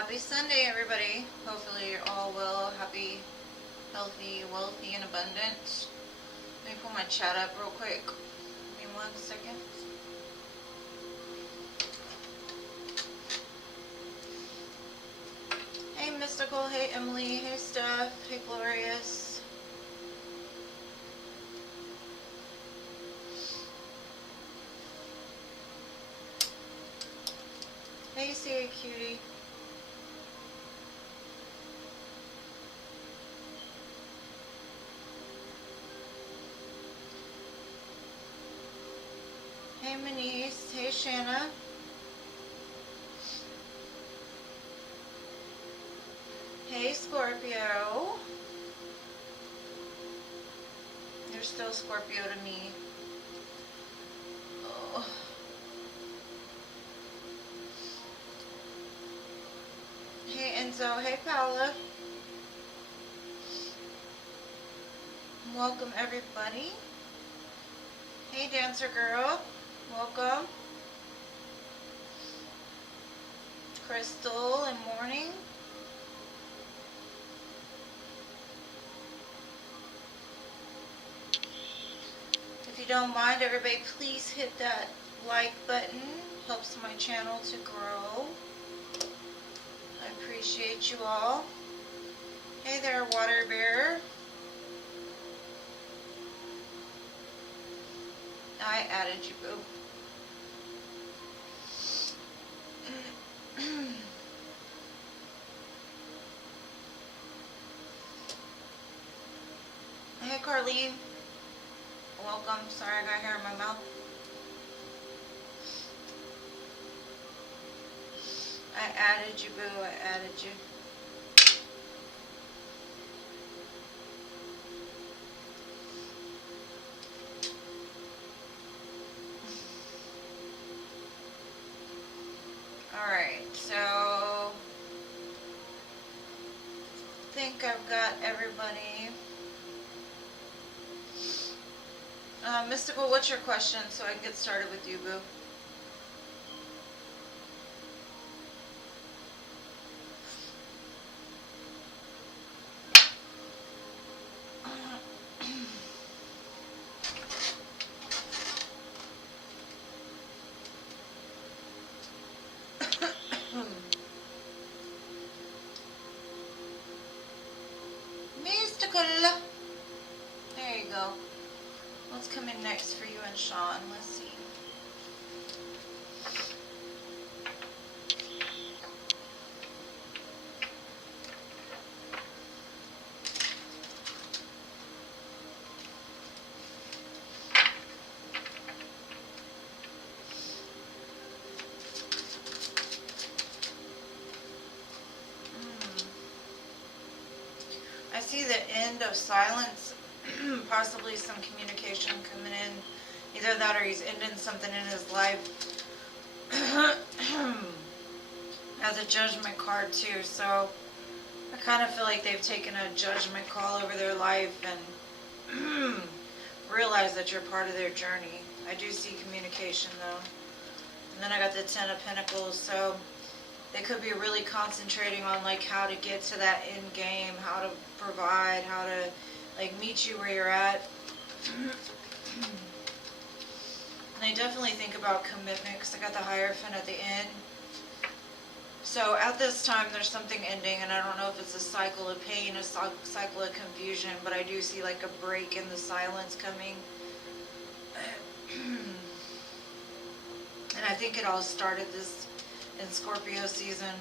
Happy Sunday, everybody. Hopefully you're all well, happy, healthy, wealthy, and abundant. Let me pull my chat up real quick. Give me 1 second. Hey, Mystical. Hey, Emily. Hey, Steph. Hey, Glorious. Hey, CA Cutie. Hey, Manise. Hey, Shanna. Hey, Scorpio. You're still Scorpio to me. Oh. Hey, Enzo. Hey, Paula. Welcome, everybody. Hey, Dancer Girl. Welcome. Crystal and Morning. If you don't mind, everybody, please hit that like button. Helps my channel to grow. I appreciate you all. Hey there, Water Bear. I added you, boo. Hey, Carlene. Welcome. Sorry, I got hair in my mouth. I added you, boo. I added you. Alright, so I think I've got everybody. Mystical, what's your question so I can get started with you, boo? Mystical. There you go. What's coming next for you and Sean? Let's see. I see the end of silence. Possibly some communication coming in. Either that or he's ending something in his life. As a judgment card too. So I kind of feel like they've taken a judgment call over their life and realize that you're part of their journey. I do see communication though. And then I got the 10 of Pentacles. So they could be really concentrating on like how to get to that end game, how to provide, how to like meet you where you're at. And I definitely think about commitment because I got the Hierophant at the end. So at this time there's something ending, and I don't know if it's a cycle of pain, a cycle of confusion, but I do see like a break in the silence coming. And I think it all started this in Scorpio season.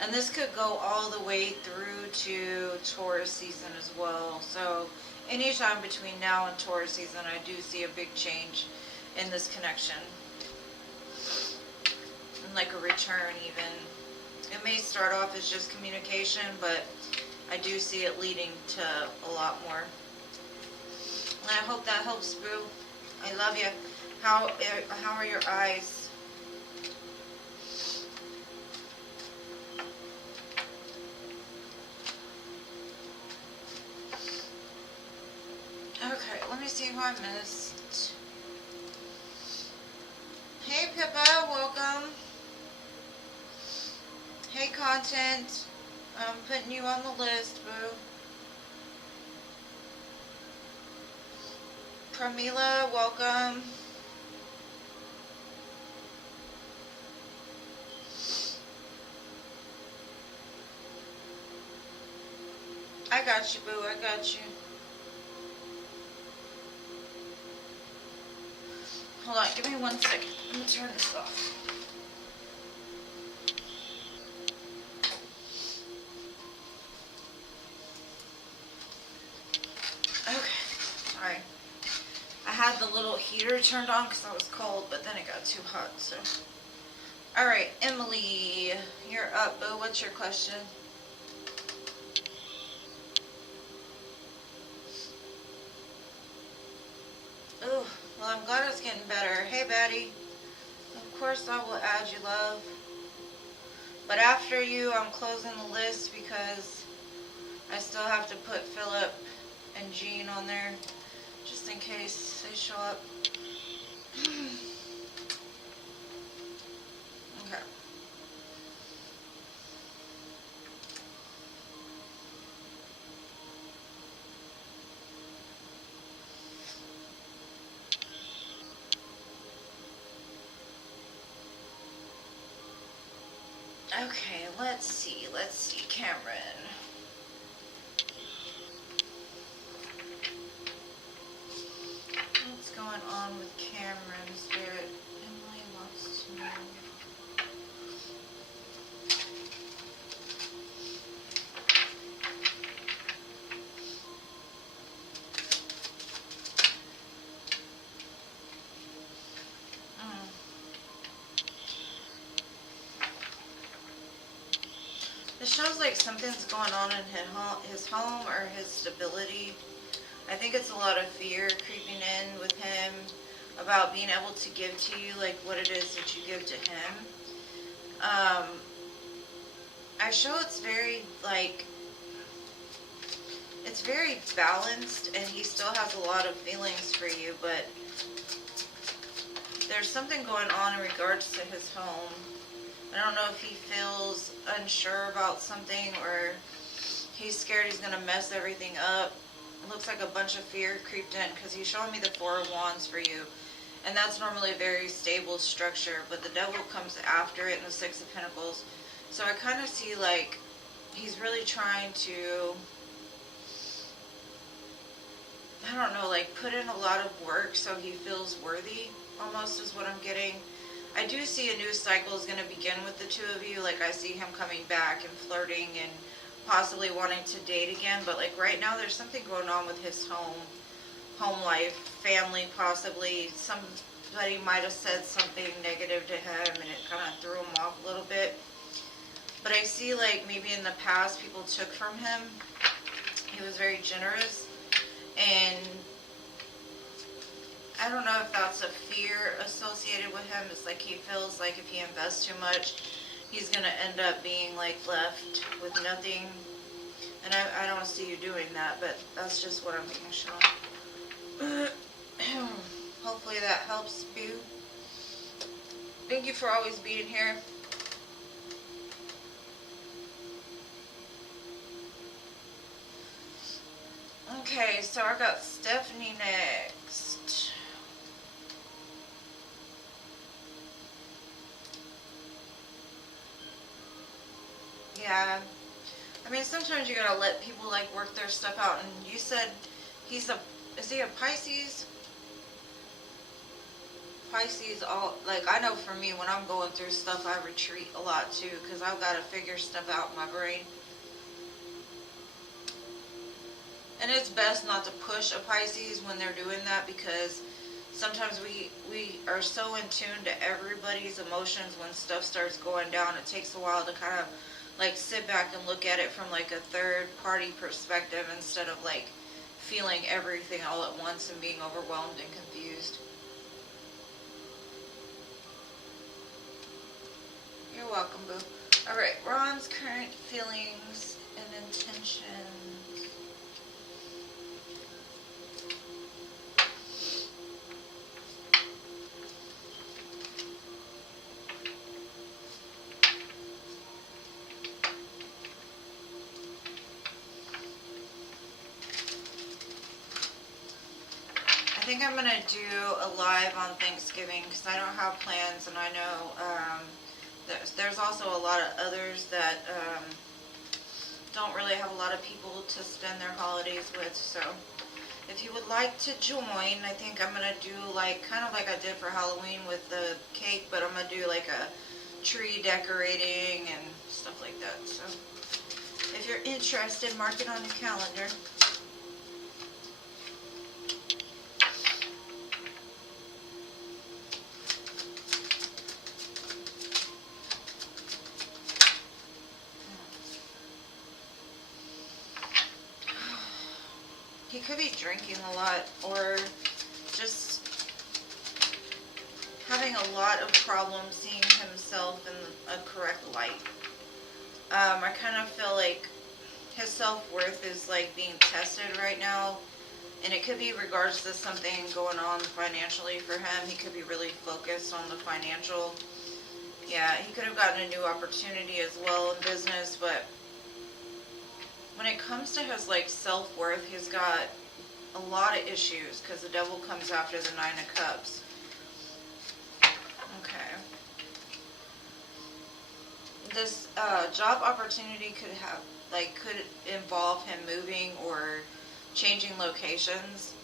And this could go all the way through to Taurus season as well. So anytime between now and Taurus season, I do see a big change in this connection. And like a return even. It may start off as just communication, but I do see it leading to a lot more. And I hope that helps, boo. I love you. How are your eyes? Okay, let me see who I missed. Hey Pippa, welcome. content. I'm putting you on the list, boo. Pramila, welcome. I got you, boo. I got you. Hold on. Give me 1 second. Let me turn this off. Okay. Sorry. I had the little heater turned on because I was cold, but then it got too hot, so. Alright, Emily. You're up, boo. What's your question? Ooh, well, I'm glad it's getting better. Hey, Betty. Of course I will add you, love. But after you, I'm closing the list because I still have to put Philip and Jean on there just in case they show up. Okay. Okay, let's see, Cameron. What's going on with Cameron, Spirit? Emily wants to know. It shows like something's going on in his home or his stability. I think it's a lot of fear creeping in with him about being able to give to you like what it is that you give to him. I show it's very like, it's very balanced and he still has a lot of feelings for you, but there's something going on in regards to his home. I don't know if he feels unsure about something or he's scared he's going to mess everything up. It looks like a bunch of fear creeped in because he's showing me the Four of Wands for you. And that's normally a very stable structure, but the Devil comes after it in the Six of Pentacles. So I kind of see like he's really trying to, I don't know, like put in a lot of work so he feels worthy, almost is what I'm getting. I do see a new cycle is going to begin with the two of you. Like I see him coming back and flirting and possibly wanting to date again. But like right now there's something going on with his home life, family possibly. Somebody might have said something negative to him and it kind of threw him off a little bit. But I see like maybe in the past people took from him. He was very generous. And I don't know if that's a fear associated with him. It's like he feels like if he invests too much, he's going to end up being like left with nothing. And I don't see you doing that, but that's just what I'm being shown. Hopefully that helps you. Thank you for always being here. Okay, so I got Stephanie next. Yeah, I mean sometimes you gotta let people like work their stuff out. And you said is he a Pisces? Pisces, all like I know for me when I'm going through stuff I retreat a lot too because I've got to figure stuff out in my brain. And it's best not to push a Pisces when they're doing that because sometimes we are so in tune to everybody's emotions when stuff starts going down. It takes a while to kind of like sit back and look at it from like a third party perspective instead of like feeling everything all at once and being overwhelmed and confused. You're welcome, boo. Alright, Ron's current feelings and intentions. think I'm going to do a live on Thanksgiving because I don't have plans, and I know there's also a lot of others that don't really have a lot of people to spend their holidays with. So if you would like to join, I think I'm going to do like kind of like I did for Halloween with the cake, but I'm going to do like a tree decorating and stuff like that. So if you're interested, mark it on your calendar. He could be drinking a lot or just having a lot of problems seeing himself in a correct light. I kind of feel like his self-worth is like being tested right now, and it could be regards to something going on financially for him. He could be really focused on the financial. Yeah, he could have gotten a new opportunity as well in business, but when it comes to his like self-worth, he's got a lot of issues because the devil comes after the Nine of Cups. Okay. This job opportunity could involve him moving or changing locations.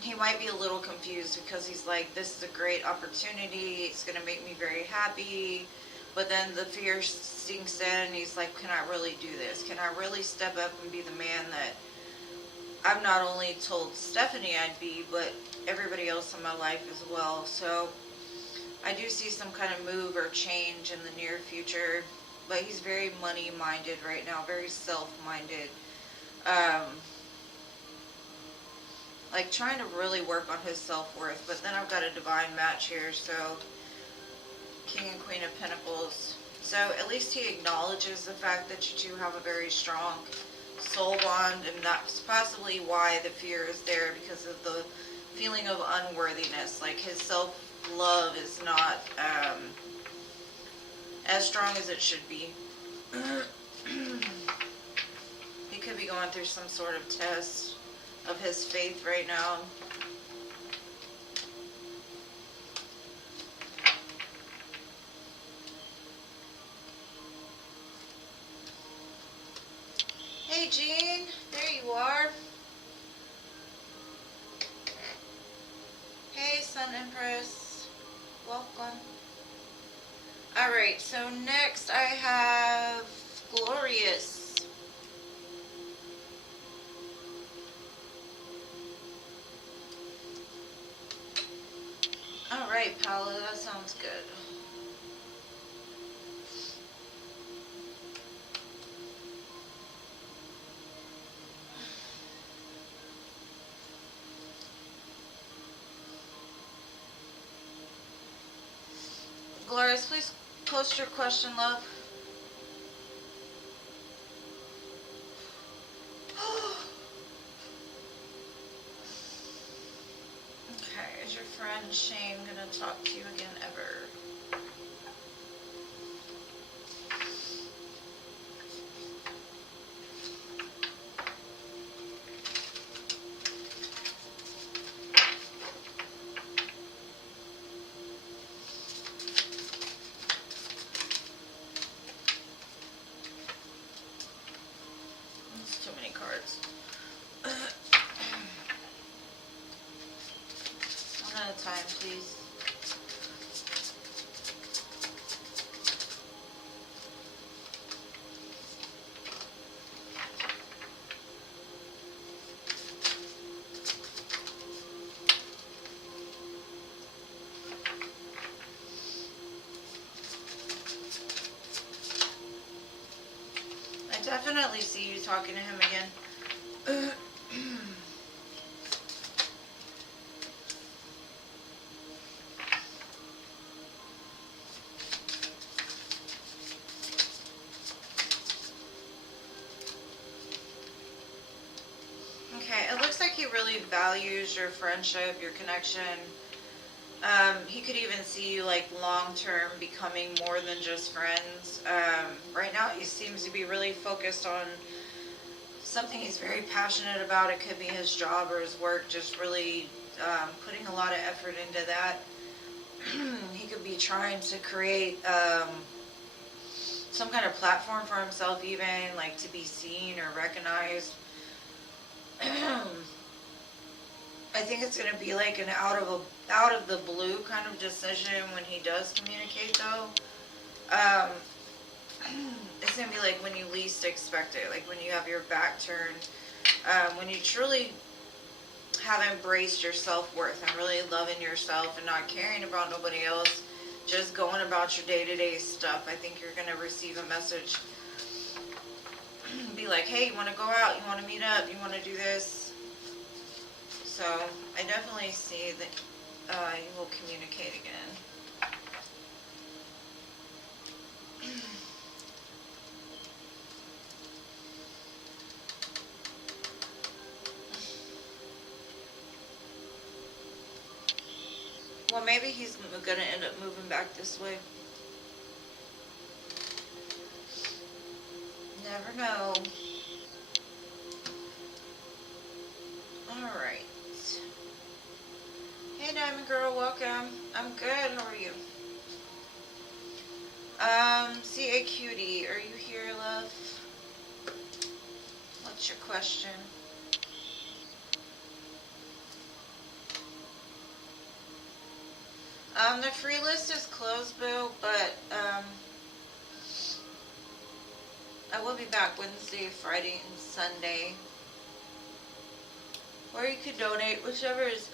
He might be a little confused because he's like, this is a great opportunity. It's going to make me very happy. But then the fear sinks in and he's like, can I really do this? Can I really step up and be the man that I've not only told Stephanie I'd be, but everybody else in my life as well? So I do see some kind of move or change in the near future, but he's very money-minded right now, very self-minded. Like trying to really work on his self-worth, but then I've got a divine match here, so King and Queen of Pentacles. So at least he acknowledges the fact that you two have a very strong soul bond, and that's possibly why the fear is there, because of the feeling of unworthiness. Like his self-love is not as strong as it should be. He could be going through some sort of test of his faith right now. Hey Jean, there you are. Hey Sun Empress, welcome. Alright, so next I have Glorious. Alright, Paula, that sounds good. Glorious, please post your question, love. Okay, is your friend Shane gonna talk to you again ever? Too many cards. One at a time, please. I definitely see you talking to him again. Okay, it looks like he really values your friendship, your connection. He could even see you like long-term becoming more than just friends. Right now he seems to be really focused on something he's very passionate about. It could be his job or his work, just really putting a lot of effort into that. He could be trying to create some kind of platform for himself, even like to be seen or recognized. I think it's going to be like an out of the blue kind of decision when he does communicate, though. It's going to be like when you least expect it, like when you have your back turned, when you truly have embraced your self-worth and really loving yourself and not caring about nobody else, just going about your day-to-day stuff. I think you're going to receive a message. Be like, hey, you want to go out? You want to meet up? You want to do this? So I definitely see that you will communicate again. Well, maybe he's going to end up moving back this way. Never know. Alright. Hey, Diamond Girl, welcome. I'm good. How are you? CA Cutie, are you here, love? What's your question? The free list is closed, boo, but I will be back Wednesday, Friday, and Sunday. Or you could donate, whichever is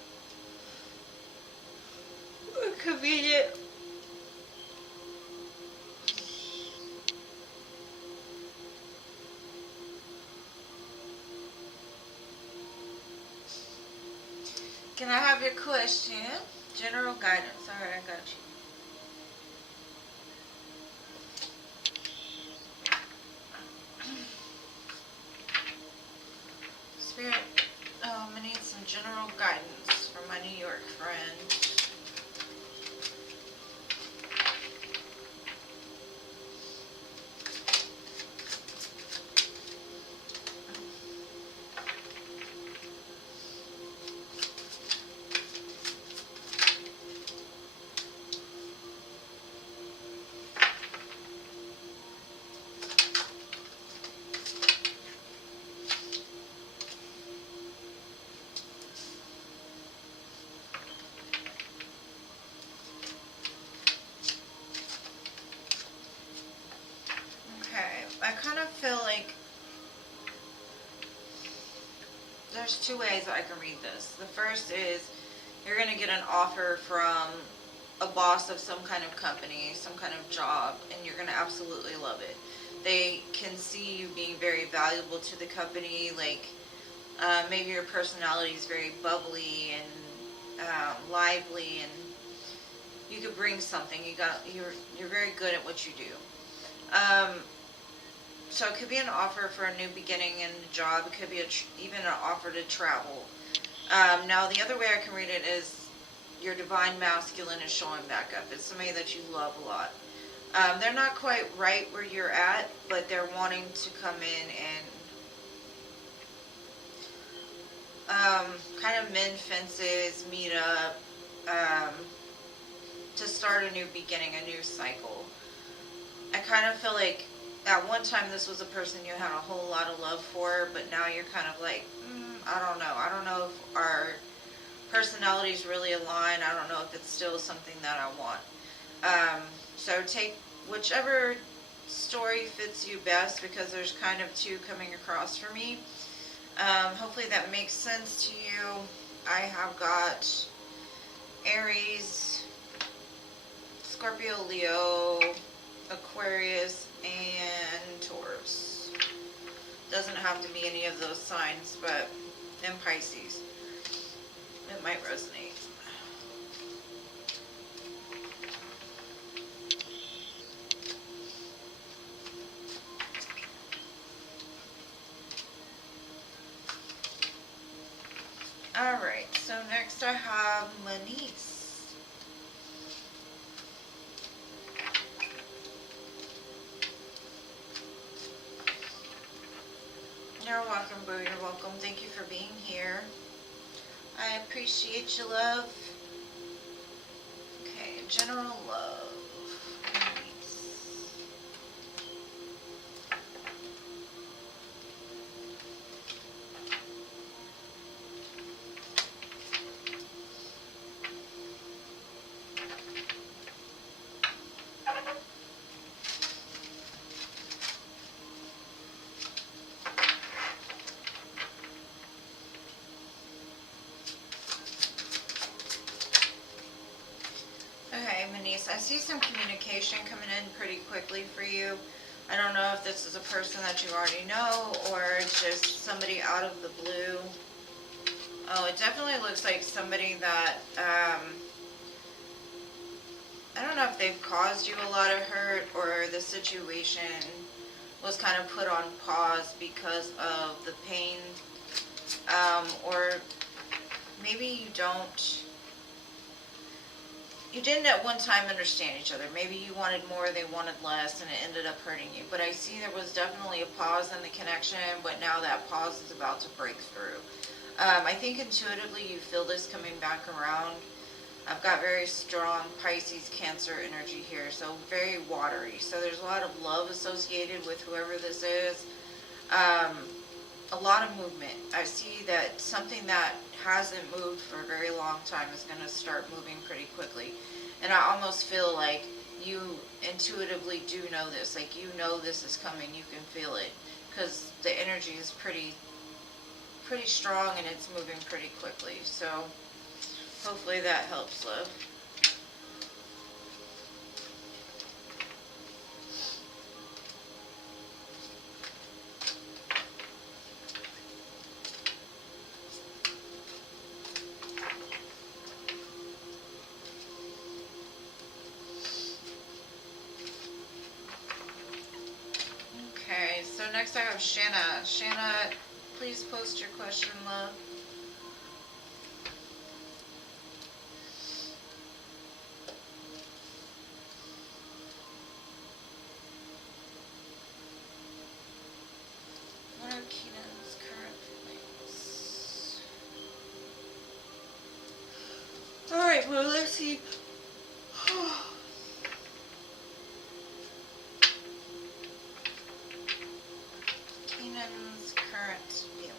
convenient. Can I have your question? General guidance. Alright, I got you. Spirit, I need some general guidance from my New York friend. I kind of feel like there's two ways I can read this. The first is you're going to get an offer from a boss of some kind of company, some kind of job, and you're going to absolutely love it. They can see you being very valuable to the company, like maybe your personality is very bubbly and lively, and you could bring something. You're very good at what you do. So it could be an offer for a new beginning in the job. It could be even an offer to travel. Now, the other way I can read it is your divine masculine is showing back up. It's somebody that you love a lot. They're not quite right where you're at, but they're wanting to come in and kind of mend fences, meet up, to start a new beginning, a new cycle. I kind of feel like at one time this was a person you had a whole lot of love for, but now you're kind of like, I don't know. I don't know if our personalities really align. I don't know if it's still something that I want. So take whichever story fits you best, because there's kind of two coming across for me. Hopefully that makes sense to you. I have got Aries, Scorpio, Leo, Aquarius, and Taurus. Doesn't have to be any of those signs, but in Pisces. It might resonate. Alright, so next I have Manice. You're welcome, Boo. You're welcome. Thank you for being here. I appreciate your love. Okay, general love. Okay, Manise, I see some communication coming in pretty quickly for you. I don't know if this is a person that you already know or it's just somebody out of the blue. Oh, it definitely looks like somebody that, I don't know if they've caused you a lot of hurt or the situation was kind of put on pause because of the pain, or maybe you didn't at one time understand each other. Maybe you wanted more, they wanted less, and it ended up hurting you. But I see there was definitely a pause in the connection, but now that pause is about to break through. I think intuitively you feel this coming back around. I've got very strong Pisces, Cancer energy here, so very watery. So there's a lot of love associated with whoever this is. A lot of movement. I see that something that hasn't moved for a very long time is going to start moving pretty quickly. And I almost feel like you intuitively do know this. Like you know this is coming. You can feel it. Because the energy is pretty strong and it's moving pretty quickly. So hopefully that helps, love. Okay, so next I have Shanna. Shanna, please post your question, love. What are Keenan's current feelings? Alright, well, let's see. Keenan's current feelings.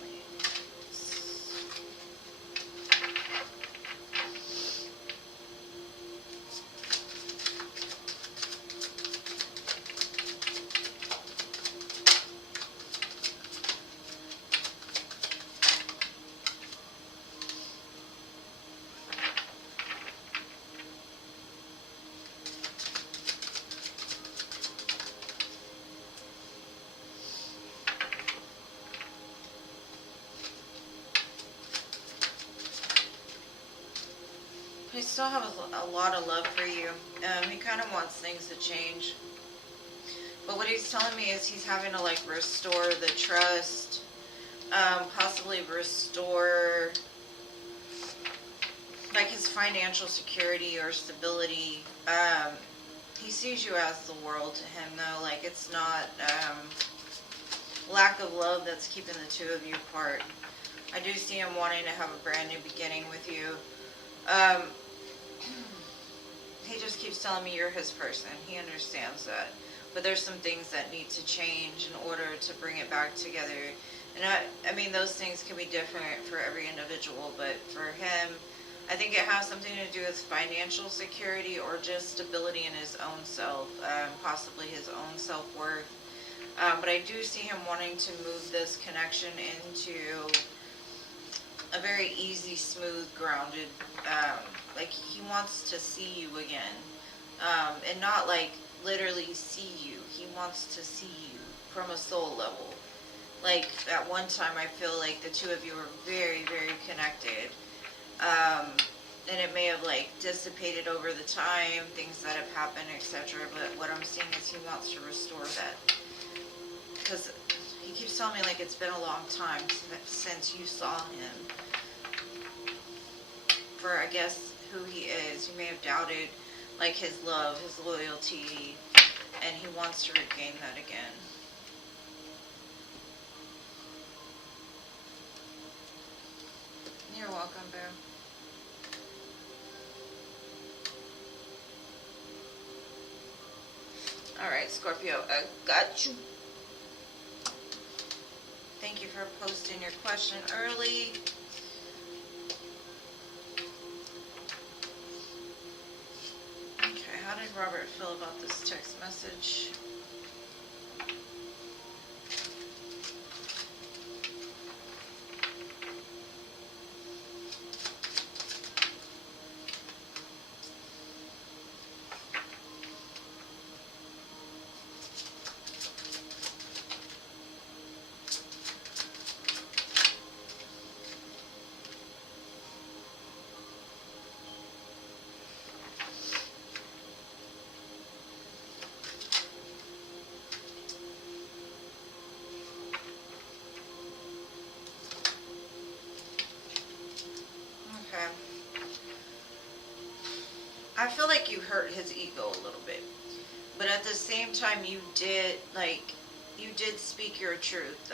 He still has a lot of love for you. He kind of wants things to change. But what he's telling me is he's having to like restore the trust, possibly restore like his financial security or stability. He sees you as the world to him though. Like it's not lack of love that's keeping the two of you apart. I do see him wanting to have a brand new beginning with you. He just keeps telling me you're his person. He understands that. But there's some things that need to change in order to bring it back together. And I mean, those things can be different for every individual, but for him, I think it has something to do with financial security or just stability in his own self, possibly his own self-worth. But I do see him wanting to move this connection into a very easy, smooth, grounded, like he wants to see you again, and not like literally see you. He wants to see you from a soul level. Like at one time I feel like the two of you were very, very connected, and it may have like dissipated over the time, things that have happened, etc. But what I'm seeing is he wants to restore that, because he keeps telling me like it's been a long time since you saw him. For I guess who he is, you may have doubted like his love, his loyalty, and he wants to regain that again. You're welcome, Boo. Alright, Scorpio, I got you. Thank you for posting your question early. Okay, how did Robert feel about this text message? I feel like you hurt his ego a little bit, but at the same time you did speak your truth,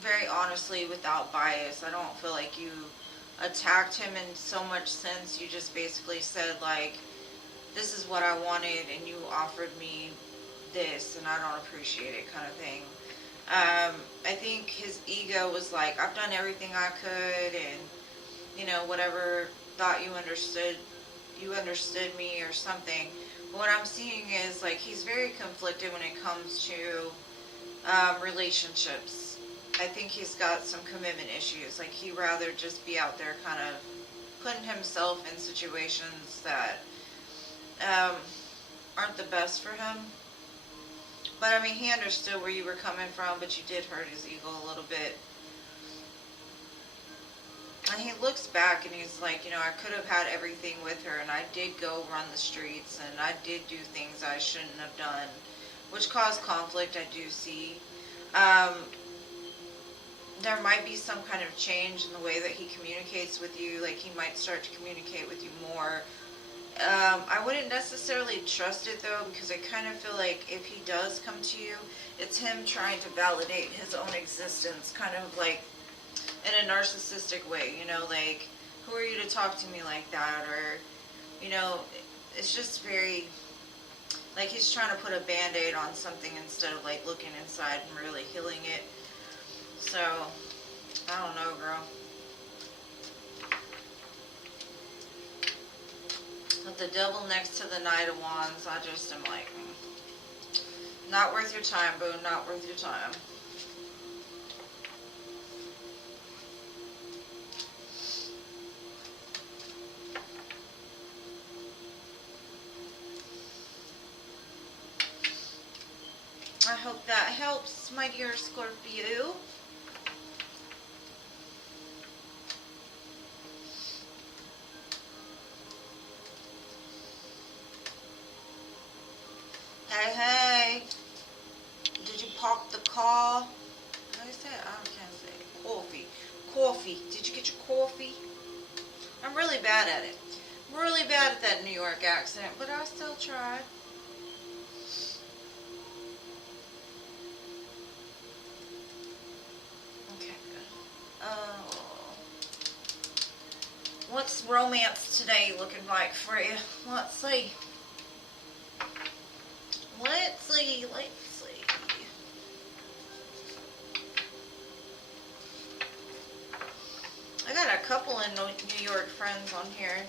very honestly, without bias. I don't feel like you attacked him in so much sense. You just basically said, like, this is what I wanted and you offered me this and I don't appreciate it, kind of thing. I think his ego was like, I've done everything I could, and you know, whatever, thought you understood me or something. But what I'm seeing is, like, he's very conflicted when it comes to relationships. I think he's got some commitment issues. Like, he'd rather just be out there kind of putting himself in situations that aren't the best for him. But I mean, he understood where you were coming from, but you did hurt his ego a little bit. And he looks back and he's like, you know, I could have had everything with her, and I did go run the streets, and I did do things I shouldn't have done, which caused conflict, I do see. There might be some kind of change in the way that he communicates with you. Like, he might start to communicate with you more. I wouldn't necessarily trust it, though, because I kind of feel like if he does come to you, it's him trying to validate his own existence, kind of like in a narcissistic way, you know, like, who are you to talk to me like that? Or, you know, it's just very, like, he's trying to put a band-aid on something instead of, like, looking inside and really healing it. So, I don't know, girl. With the devil next to the Knight of Wands, I just am like, not worth your time, boo, not worth your time. I hope that helps, my dear Scorpio. Hey, hey. Did you park the car? How do I say it? I can't say it. Coffee. Coffee. Did you get your coffee? I'm really bad at it. I'm really bad at that New York accent, but I still tried. Okay, good. What's romance today looking like for you? Let's see. Let's see. I got a couple of New York friends on here.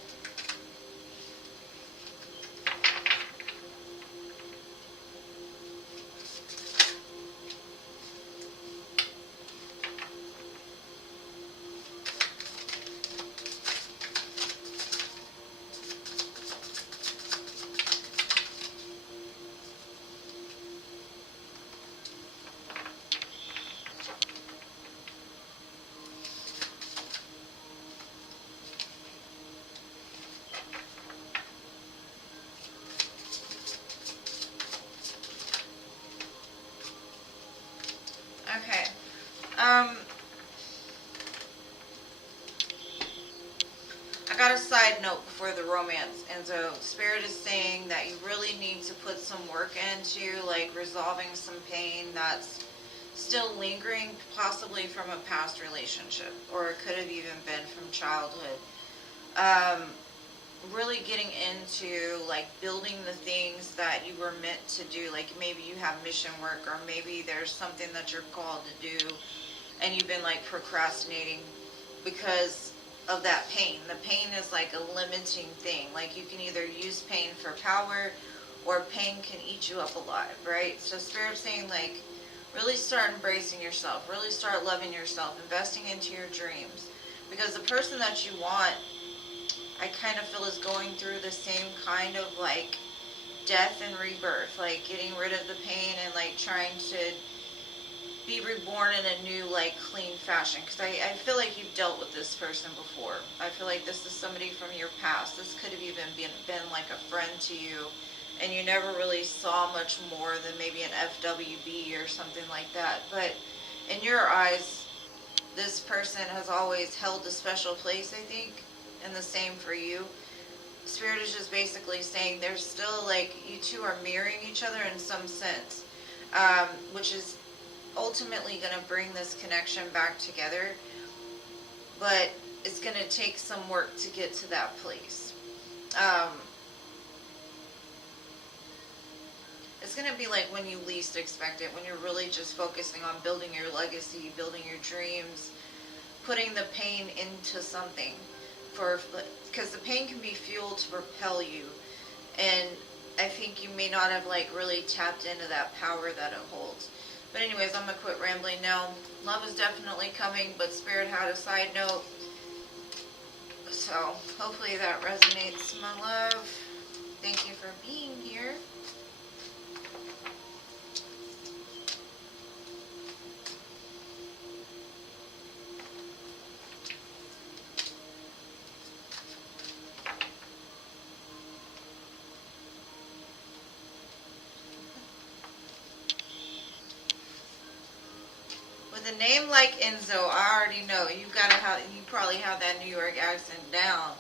Okay. I got a side note for the romance, and so Spirit is saying that you really need to put some work into, like, resolving some pain that's still lingering, possibly from a past relationship, or it could have even been from childhood. Um, Really getting into like building the things that you were meant to do. Like maybe you have mission work, or maybe there's something that you're called to do, and you've been like procrastinating because of that pain. The pain is like a limiting thing. Like you can either use pain for power, or pain can eat you up alive, right? So Spirit's saying like, really start embracing yourself, really start loving yourself, investing into your dreams. Because the person that you want, I kind of feel is going through the same kind of like death and rebirth, like getting rid of the pain and like trying to be reborn in a new, like, clean fashion. Because I feel like you've dealt with this person before. I feel like this is somebody from your past. This could have even been like a friend to you, and you never really saw much more than maybe an FWB or something like that. But in your eyes, this person has always held a special place, I think, and the same for you. Spirit is just basically saying there's still, like, you two are mirroring each other in some sense, which is ultimately going to bring this connection back together, but it's going to take some work to get to that place. It's going to be like when you least expect it, when you're really just focusing on building your legacy, building your dreams, putting the pain into something, because the pain can be fuel to propel you, and I think you may not have like really tapped into that power that it holds. But anyways, I'm going to quit rambling now. Love is definitely coming, but Spirit had a side note. So, hopefully that resonates, my love. Thank you for being here. With a name like Enzo, I already know you probably have that New York accent down.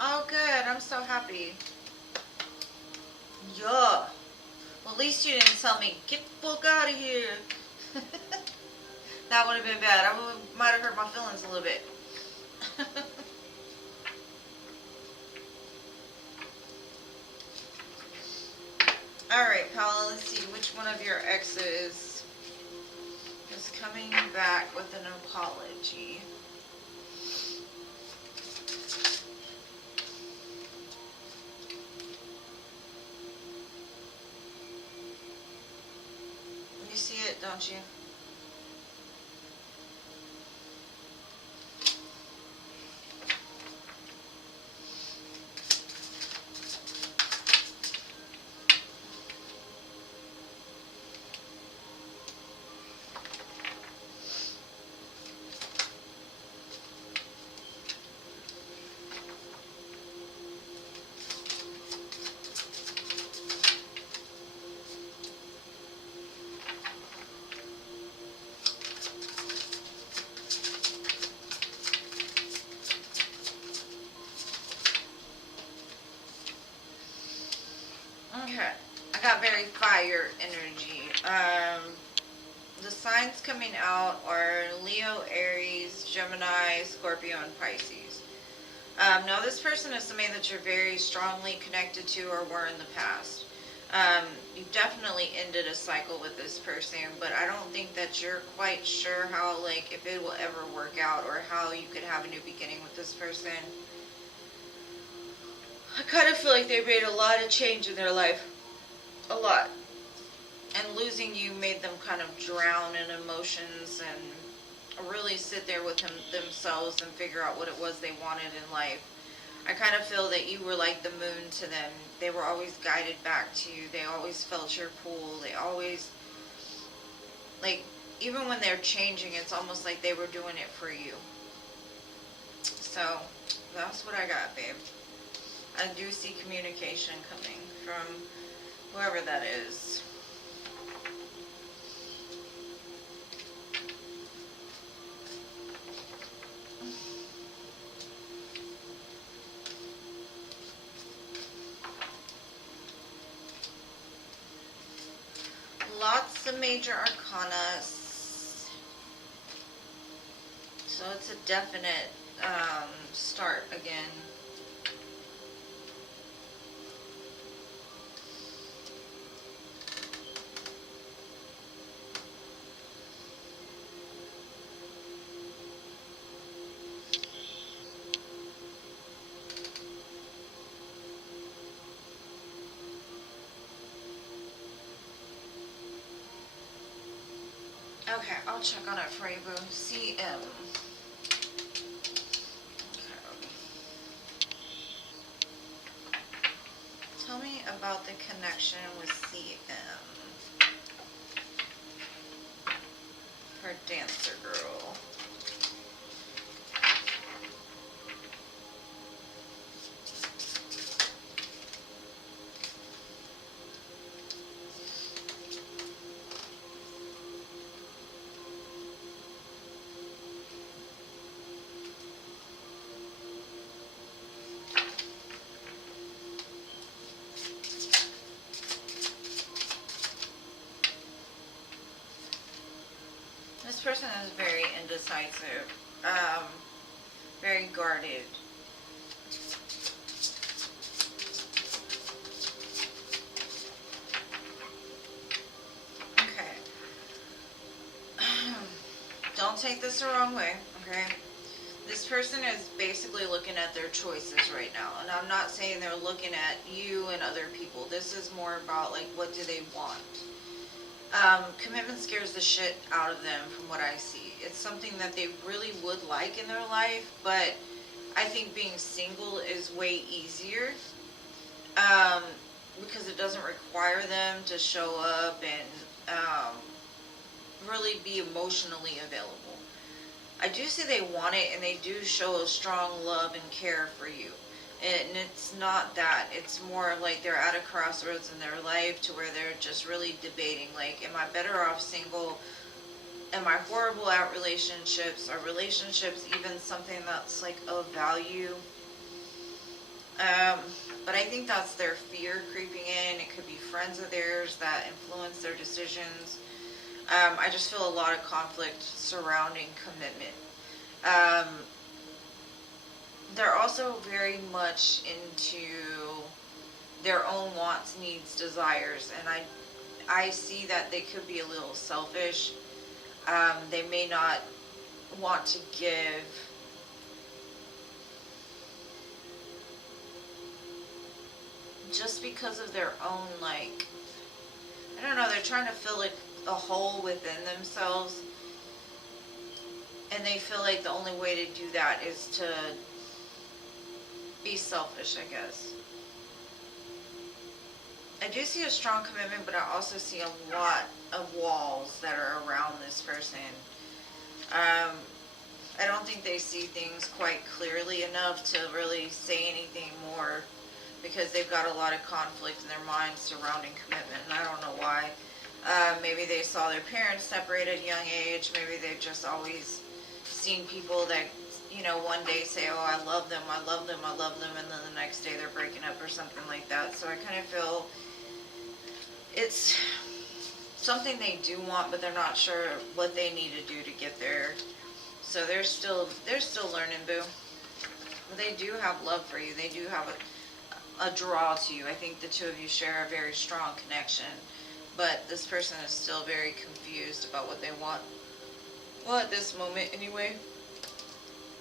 Oh, good. I'm so happy. Yeah. Well, at least you didn't tell me, get the fuck out of here. That would have been bad. Might have hurt my feelings a little bit. Alright, Paula, let's see which one of your exes is coming back with an apology. You see it, don't you? Okay, I got very fire energy. The signs coming out are Leo, Aries, Gemini, Scorpio, and Pisces. Now this person is somebody that you're very strongly connected to or were in the past. You've definitely ended a cycle with this person, but I don't think that you're quite sure how, like, if it will ever work out or how you could have a new beginning with this person. I kind of feel like they made a lot of change in their life. A lot. And losing you made them kind of drown in emotions and really sit there with themselves and figure out what it was they wanted in life. I kind of feel that you were like the moon to them. They were always guided back to you. They always felt your pull. They always, like, even when they're changing, it's almost like they were doing it for you. So, that's what I got, babe. I do see communication coming from whoever that is. Lots of major arcana. So it's a definite start again. Okay, I'll check on it for you, boo. CM. Tell me about the connection with CM. Her dancer girl. This person is very indecisive, very guarded. Okay. Don't take this the wrong way, okay? This person is basically looking at their choices right now. And I'm not saying they're looking at you and other people. This is more about, like, what do they want? Commitment scares the shit out of them from what I see. It's something that they really would like in their life, but I think being single is way easier because it doesn't require them to show up and really be emotionally available. I do see they want it, and they do show a strong love and care for you. And it's not that. It's more like they're at a crossroads in their life to where they're just really debating, like, am I better off single? Am I horrible at relationships? Are relationships even something that's, like, of value? But I think that's their fear creeping in. It could be friends of theirs that influence their decisions. I just feel a lot of conflict surrounding commitment. They're also very much into their own wants, needs, desires, and I see that they could be a little selfish. They may not want to give just because of their own, like, I don't know, they're trying to fill a hole within themselves, and they feel like the only way to do that is to be selfish, I guess. I do see a strong commitment, but I also see a lot of walls that are around this person. I don't think they see things quite clearly enough to really say anything more, because they've got a lot of conflict in their minds surrounding commitment, and I don't know why. Maybe they saw their parents separate at a young age. Maybe they've just always seen people that, you know, one day say, oh, I love them, I love them, I love them, and then the next day they're breaking up or something like that. So I kind of feel it's something they do want, but they're not sure what they need to do to get there. So they're still learning, boo. But they do have love for you. They do have a draw to you. I think the two of you share a very strong connection. But this person is still very confused about what they want. Well, at this moment, anyway.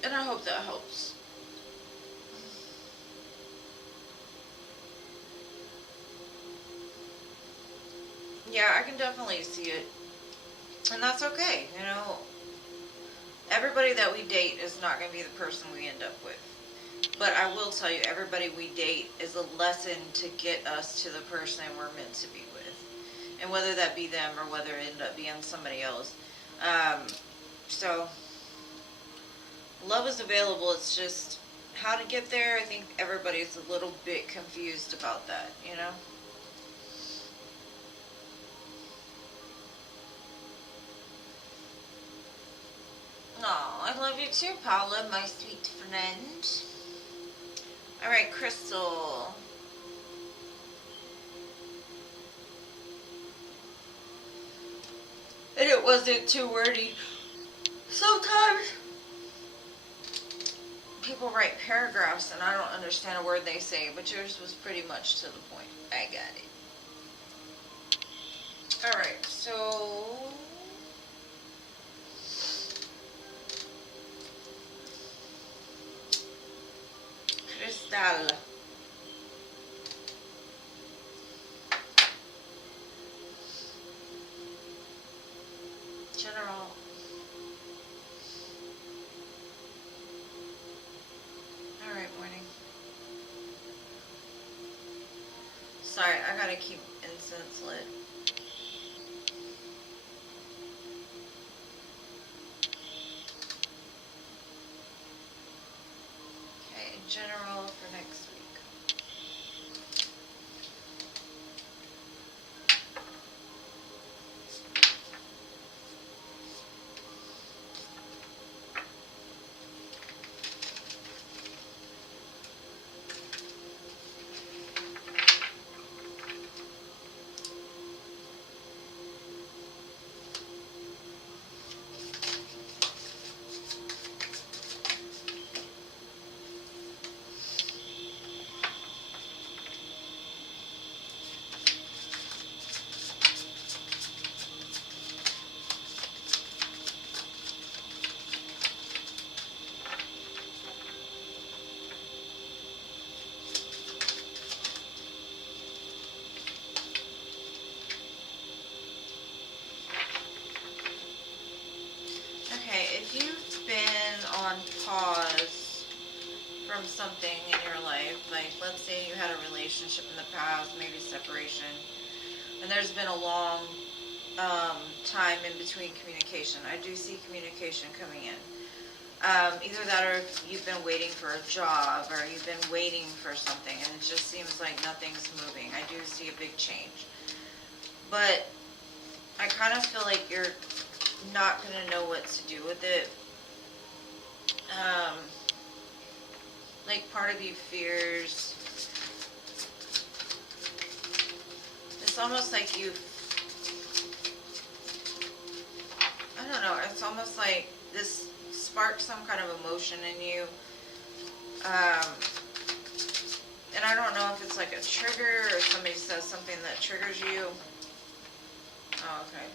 And I hope that helps. Yeah, I can definitely see it. And that's okay, you know. Everybody that we date is not going to be the person we end up with. But I will tell you, everybody we date is a lesson to get us to the person we're meant to be with. And whether that be them or whether it end up being somebody else. So, love is available. It's just how to get there. I think everybody's a little bit confused about that, you know? Oh, I love you too, Paula, my sweet friend. All right, Crystal. And it wasn't too wordy. Sometimes people write paragraphs and I don't understand a word they say, but yours was pretty much to the point. I got it. Alright, so Crystal. General. Alright, morning. Sorry, I gotta keep incense lit. Okay, general for next week. Okay, if you've been on pause from something in your life, like let's say you had a relationship in the past, maybe separation, and there's been a long time in between communication, I do see communication coming in. Either that or you've been waiting for a job or you've been waiting for something and it just seems like nothing's moving. I do see a big change. But I kind of feel like you're not going to know what to do with it. Like part of you fears, it's almost like you, I don't know, it's almost like this sparks some kind of emotion in you. And I don't know if it's like a trigger or somebody says something that triggers you. Oh, okay.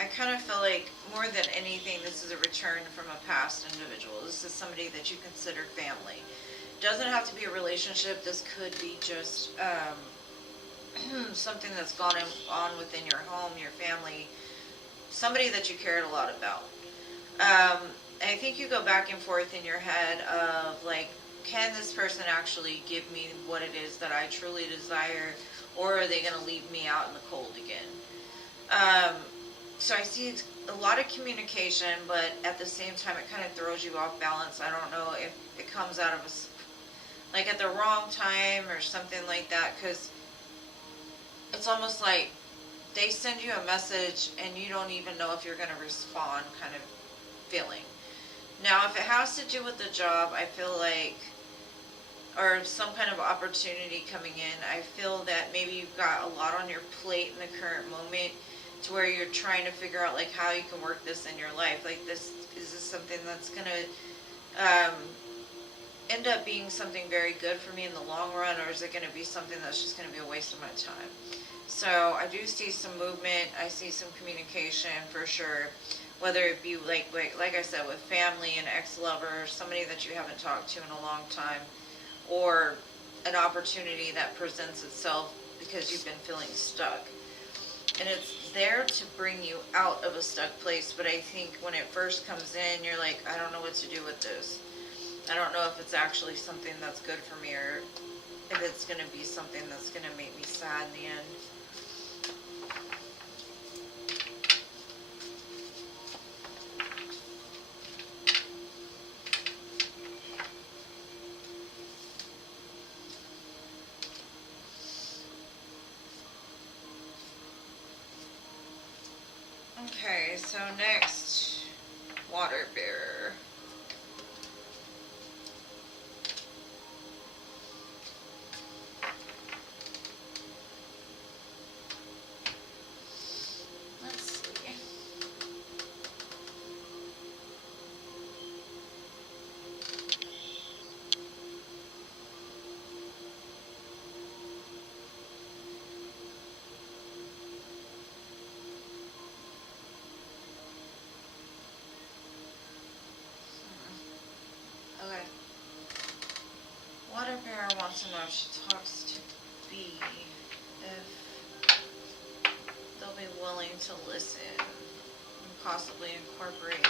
I kind of feel like more than anything, this is a return from a past individual. This is somebody that you consider family. Doesn't have to be a relationship. This could be just something that's gone on within your home, your family, somebody that you cared a lot about. I think you go back and forth in your head of like, can this person actually give me what it is that I truly desire, or are they going to leave me out in the cold again? So I see a lot of communication, but at the same time, it kind of throws you off balance. I don't know if it comes out of like at the wrong time or something like that, because it's almost like they send you a message and you don't even know if you're going to respond kind of feeling. Now, if it has to do with the job, I feel like, or some kind of opportunity coming in, I feel that maybe you've got a lot on your plate in the current moment, to where you're trying to figure out like how you can work this in your life. Like is this something that's gonna end up being something very good for me in the long run, or is it gonna be something that's just gonna be a waste of my time? So I do see some movement. I see some communication for sure. Whether it be like I said, with family, an ex-lover, somebody that you haven't talked to in a long time, or an opportunity that presents itself because you've been feeling stuck. and it's there to bring you out of a stuck place. But I think when it first comes in, you're like, I don't know what to do with this. I don't know if it's actually something that's good for me, or if it's going to be something that's going to make me sad in the end. Okay, so next, water bearer. Let's see. Okay. Water bearer wants to know if she talks to B, if they'll be willing to listen and possibly incorporate.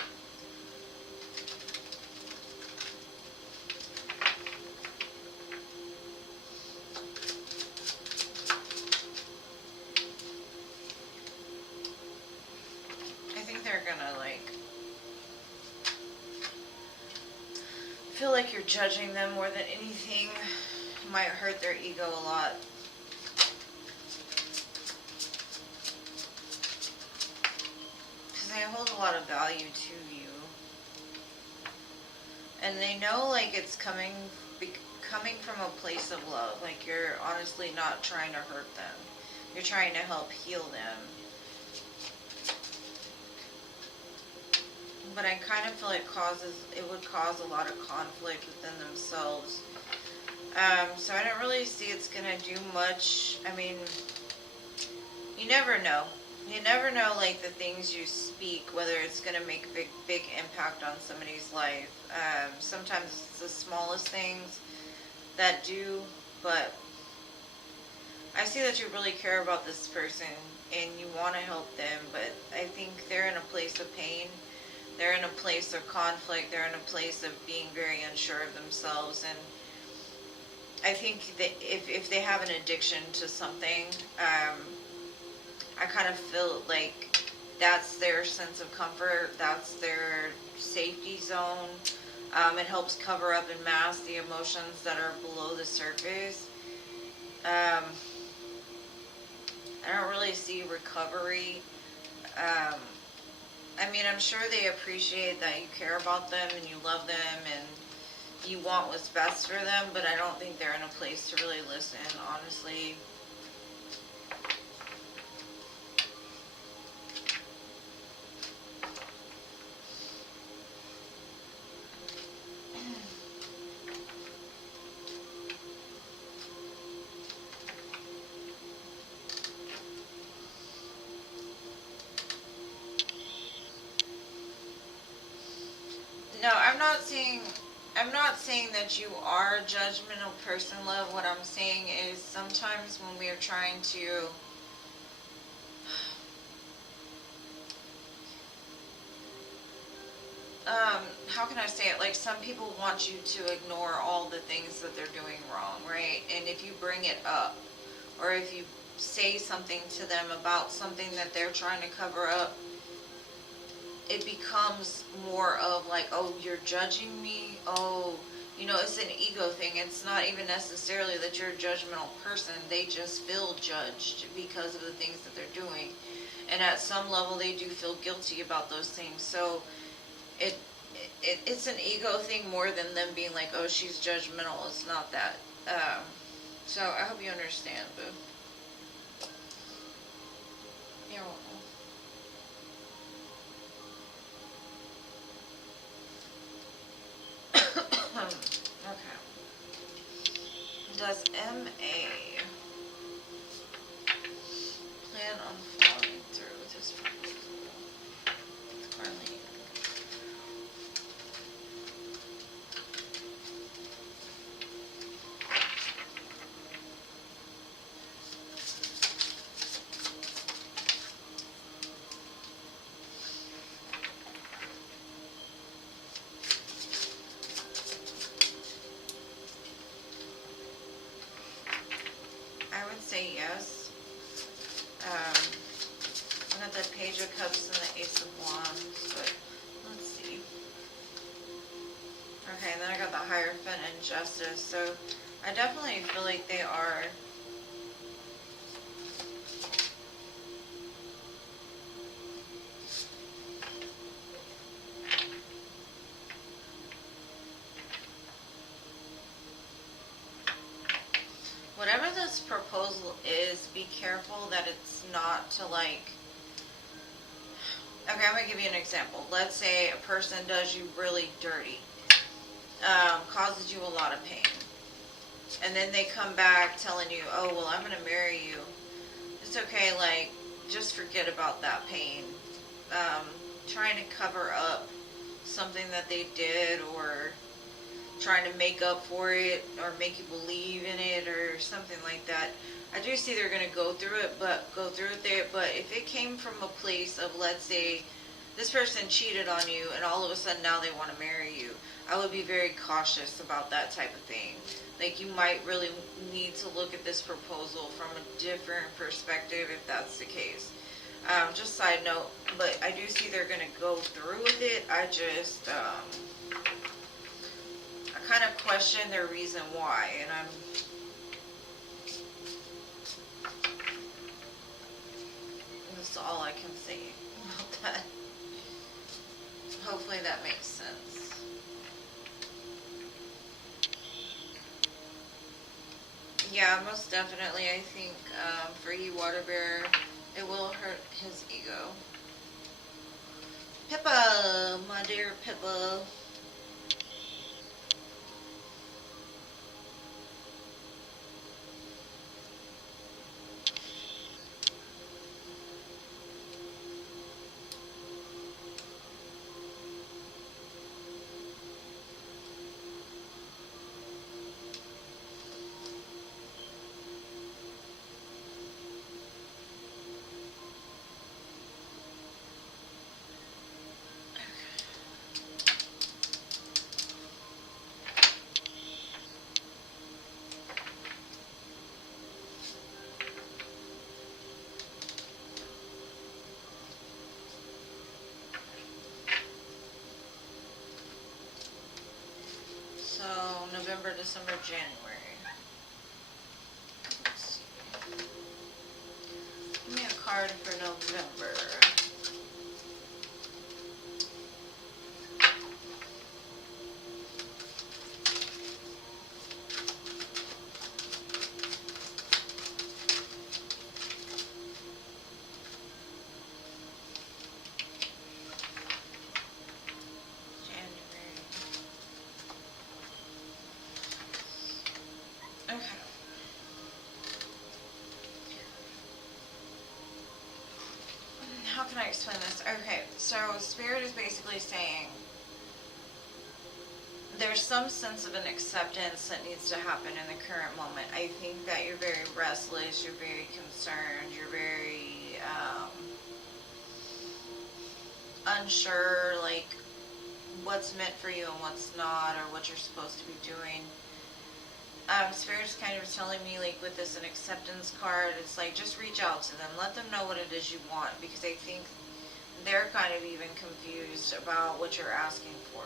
I think they're gonna feel like you're judging them more than anything. Might hurt their ego a lot. Because they hold a lot of value to you. And they know like it's coming from a place of love. Like you're honestly not trying to hurt them. You're trying to help heal them. But I kind of feel it would cause a lot of conflict within themselves. So I don't really see it's going to do much. I mean, you never know. You never know, like, the things you speak, whether it's going to make a big impact on somebody's life. Sometimes it's the smallest things that do, but I see that you really care about this person and you want to help them, but I think they're in a place of pain. They're in a place of conflict. They're in a place of being very unsure of themselves. And I think that if they have an addiction to something, I kind of feel like that's their sense of comfort. That's their safety zone. It helps cover up and mask the emotions that are below the surface. I don't really see recovery. I mean, I'm sure they appreciate that you care about them and you love them and you want what's best for them, but I don't think they're in a place to really listen, honestly. No, I'm not saying that you are a judgmental person, love. What I'm saying is sometimes when we are trying to how can I say it? Like, some people want you to ignore all the things that they're doing wrong, right? And if you bring it up, or if you say something to them about something that they're trying to cover up, it becomes more of like, oh, you're judging me? Oh, you know, it's an ego thing. It's not even necessarily that you're a judgmental person. They just feel judged because of the things that they're doing. And at some level, they do feel guilty about those things. So it's an ego thing more than them being like, oh, she's judgmental. It's not that. So I hope you understand, boo. You're welcome. Okay. Does M.A. plan on following through with his proposal? Carlene. say yes. I got the Page of Cups and the Ace of Wands, but let's see. Okay, and then I got the Hierophant and Justice, so I definitely feel like they are whatever this proposal is, be careful that it's not to like, okay, I'm going to give you an example. Let's say a person does you really dirty, causes you a lot of pain, and then they come back telling you, oh, well, I'm going to marry you. It's okay, like, just forget about that pain. Trying to cover up something that they did, or trying to make up for it, or make you believe in it, or something like that. I do see they're going to go through it, but if it came from a place of, let's say, this person cheated on you, and all of a sudden now they want to marry you, I would be very cautious about that type of thing. Like, you might really need to look at this proposal from a different perspective if that's the case. Just side note, but I do see they're going to go through with it. I just, I kind of question their reason why, and that's all I can say about that. Hopefully that makes sense. Yeah, most definitely. I think for you, Water Bear, it will hurt his ego. Pippa, my dear Pippa. November, December, January. Let's see. Give me a card for November. How can I explain this? Okay, so Spirit is basically saying there's some sense of an acceptance that needs to happen in the current moment. I think that you're very restless, you're very concerned, you're very unsure, like what's meant for you and what's not, or what you're supposed to be doing. Spirit's kind of telling me, like, with this an acceptance card, it's like, just reach out to them, let them know what it is you want, because I think they're kind of even confused about what you're asking for.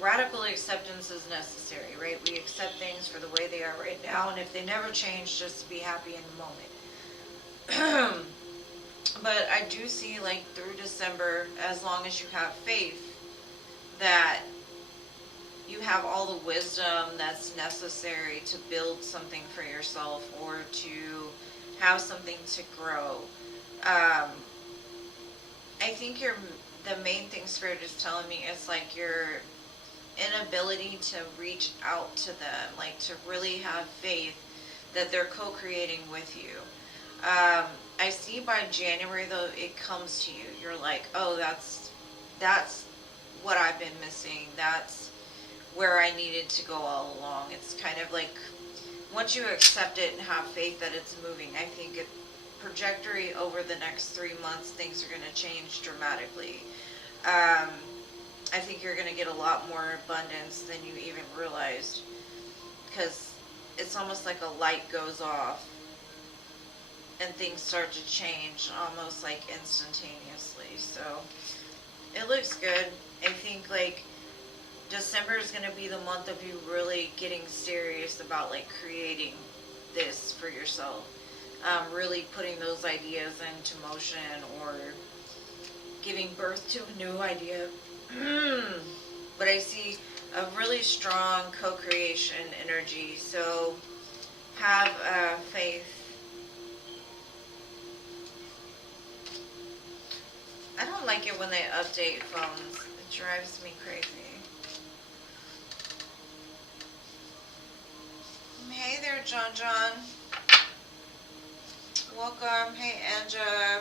Radical acceptance is necessary, right? We accept things for the way they are right now, and if they never change, just be happy in the moment. But I do see, like, through December, as long as you have faith, that you have all the wisdom that's necessary to build something for yourself, or to have something to grow. I think the main thing Spirit is telling me is like your inability to reach out to them, like to really have faith that they're co-creating with you. I see by January though, it comes to you. You're like, oh, that's what I've been missing. That's where I needed to go all along. It's kind of like, once you accept it and have faith that it's moving, I think trajectory over the next 3 months, things are going to change dramatically. I think you're going to get a lot more abundance than you even realized, because it's almost like a light goes off and things start to change almost like instantaneously. So it looks good. I think like December is going to be the month of you really getting serious about like creating this for yourself. Really putting those ideas into motion or giving birth to a new idea. But I see a really strong co-creation energy. So have faith. I don't like it when they update phones. It drives me crazy. Hey there, John. Welcome. Hey, Anja.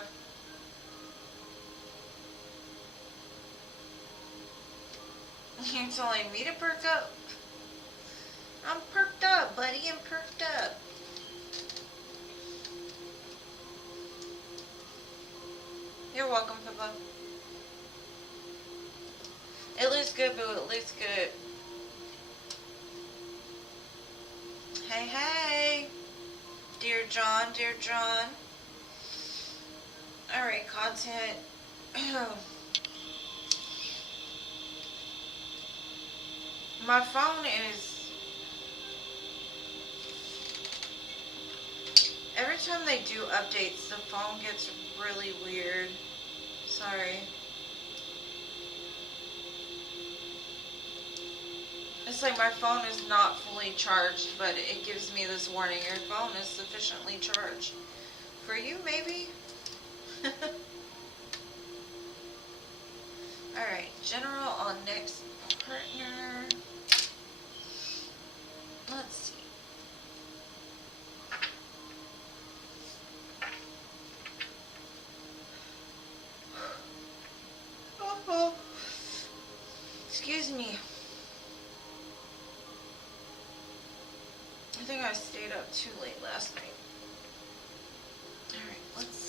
You're telling me to perk up? I'm perked up, buddy. I'm perked up. You're welcome, Pippa. It looks good, boo. It looks good. Hey, hey. Dear John, dear John. Alright, content. My phone is... Every time they do updates, the phone gets really weird. Sorry. It's like my phone is not fully charged, but it gives me this warning. Your phone is sufficiently charged. For you, maybe? Alright, general on next partner. Let's see. Oh. Excuse me. I think I stayed up too late last night. Alright, let's...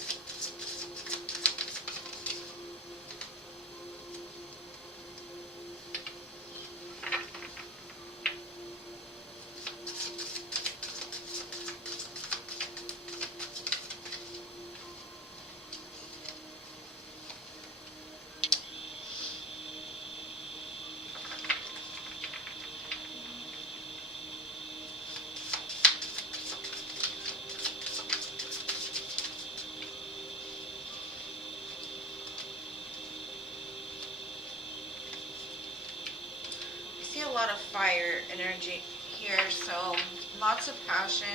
a lot of fire energy here, so lots of passion.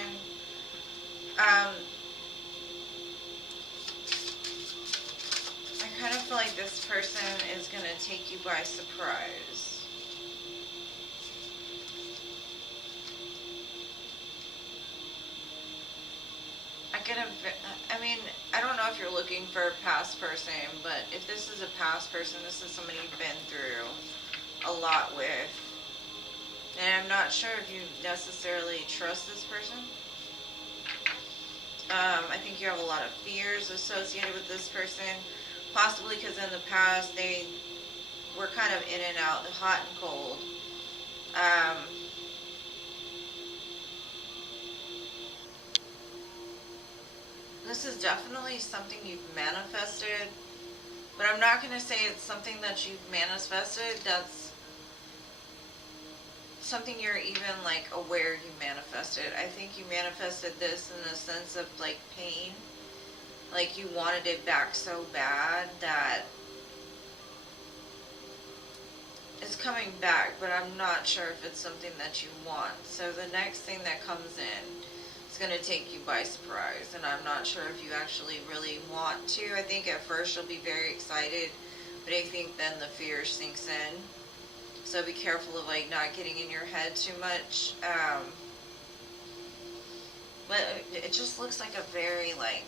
I kind of feel like this person is going to take you by surprise. I mean, I don't know if you're looking for a past person, but if this is a past person, this is somebody you've been through a lot with. And I'm not sure if you necessarily trust this person. I think you have a lot of fears associated with this person. Possibly because in the past they were kind of in and out, hot and cold. This is definitely something you've manifested. But I'm not going to say it's something that you've manifested. That's something you're even like aware you manifested. I think you manifested this in a sense of like pain. Like you wanted it back so bad that it's coming back, but I'm not sure if it's something that you want. So the next thing that comes in is going to take you by surprise, and I'm not sure if you actually really want to. I think at first you'll be very excited, but I think then the fear sinks in. So be careful of like not getting in your head too much. But it just looks like a very like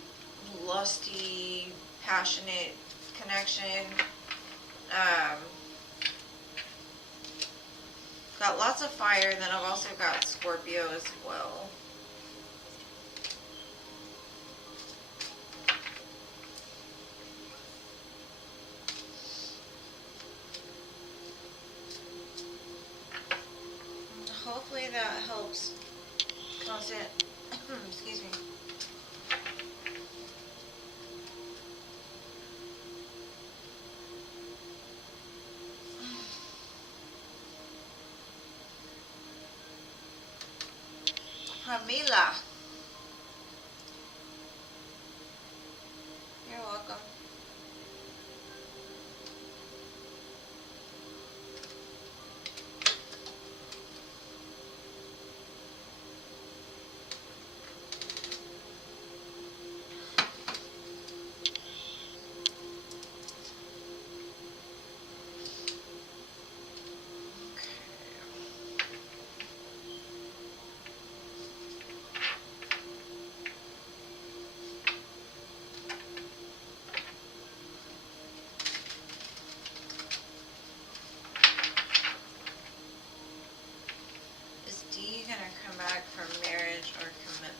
lusty, passionate connection. Got lots of fire, and then I've also got Scorpio as well. Hopefully that helps don't see it. Excuse me. Pramila. You're welcome. Is D gonna come back for marriage or commitment?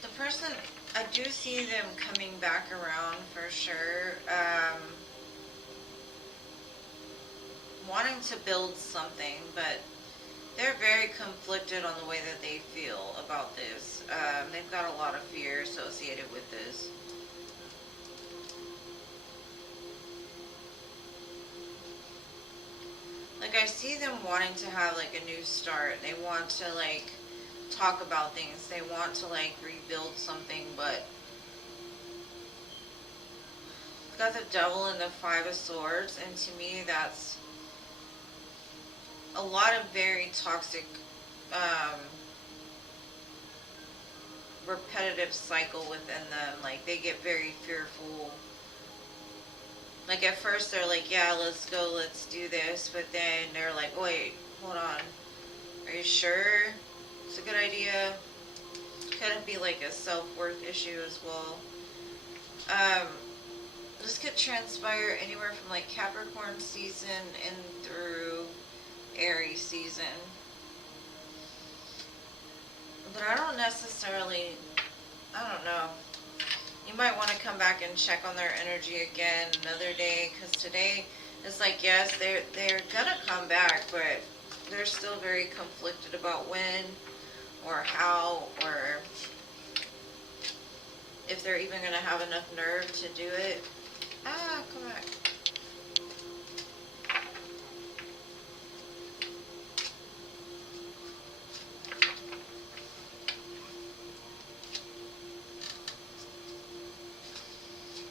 The person, I do see them coming back around for sure. Wanting to build something, but they're very conflicted on the way that they feel about this. They've got a lot of fear associated with this. Like, I see them wanting to have like a new start. They want to like talk about things. They want to like rebuild something, but it's got the Devil and the Five of Swords, and to me that's a lot of very toxic, repetitive cycle within them. Like, they get very fearful. Like, at first they're like, yeah, let's go, let's do this, but then they're like, wait, hold on, are you sure it's a good idea? Could it be like a self-worth issue as well? This could transpire anywhere from like Capricorn season and through Aries season. But I don't necessarily, I don't know. You might want to come back and check on their energy again another day, because today it's like, yes, they're gonna come back, but they're still very conflicted about when or how, or if they're even gonna have enough nerve to do it. Ah, come back.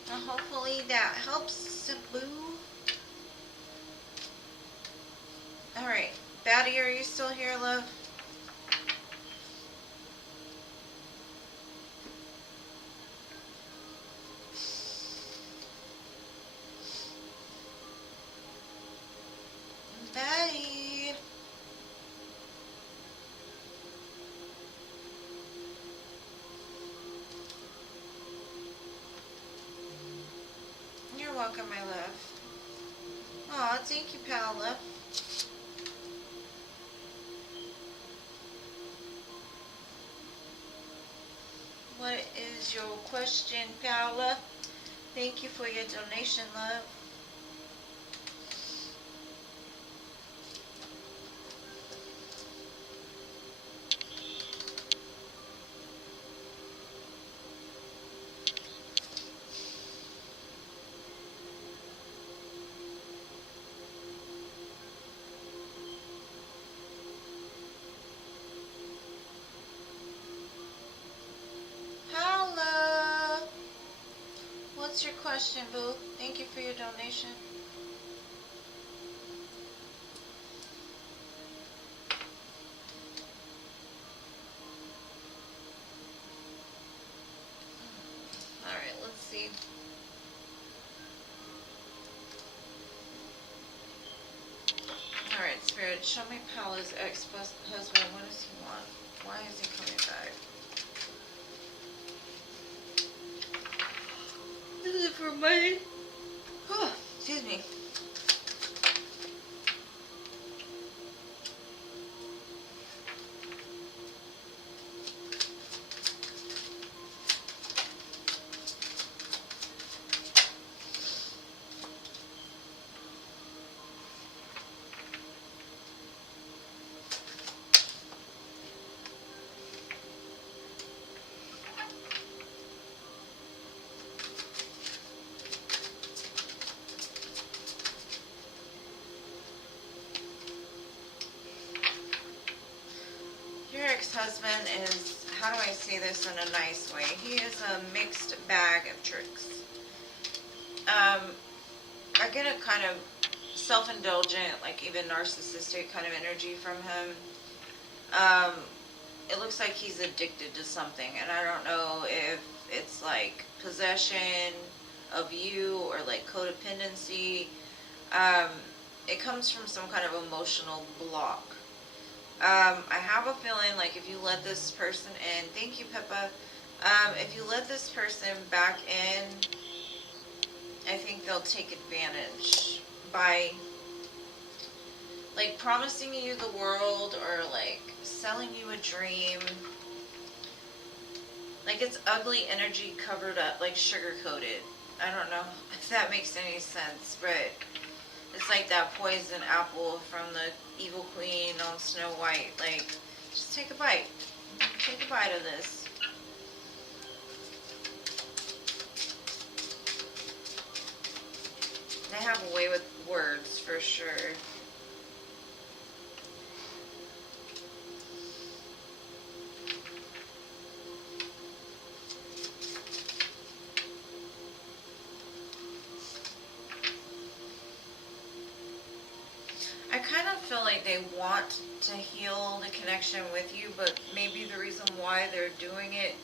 Well, hopefully that helps, Sabu. Alright, Batty, are you still here, love? Batty. You're welcome, my love. Aw, thank you, Paola. What is your question, Paola? Thank you for your donation, love. Paola! What's your question, boo? Thank you for your donation. Alright, let's see. Alright, Spirit. it. Show me Paula's ex-husband. What does he want? Why is he coming back? Is it for money? Oh, excuse me. Your ex-husband is, how do I say this in a nice way? He is a mixed bag of tricks. I get a kind of self-indulgent, like even narcissistic kind of energy from him. It looks like he's addicted to something, and I don't know if it's like possession of you or like codependency. It comes from some kind of emotional block. I have a feeling like if you let this person in, thank you, Pippa. If you let this person back in, I think they'll take advantage by like promising you the world or like selling you a dream. Like it's ugly energy covered up, like sugar coated. I don't know if that makes any sense, but it's like that poison apple from the evil queen on Snow White. Like, just take a bite. Take a bite of this. They have a way with words for sure. I kind of feel like they want to heal the connection with you, but maybe the reason why they're doing it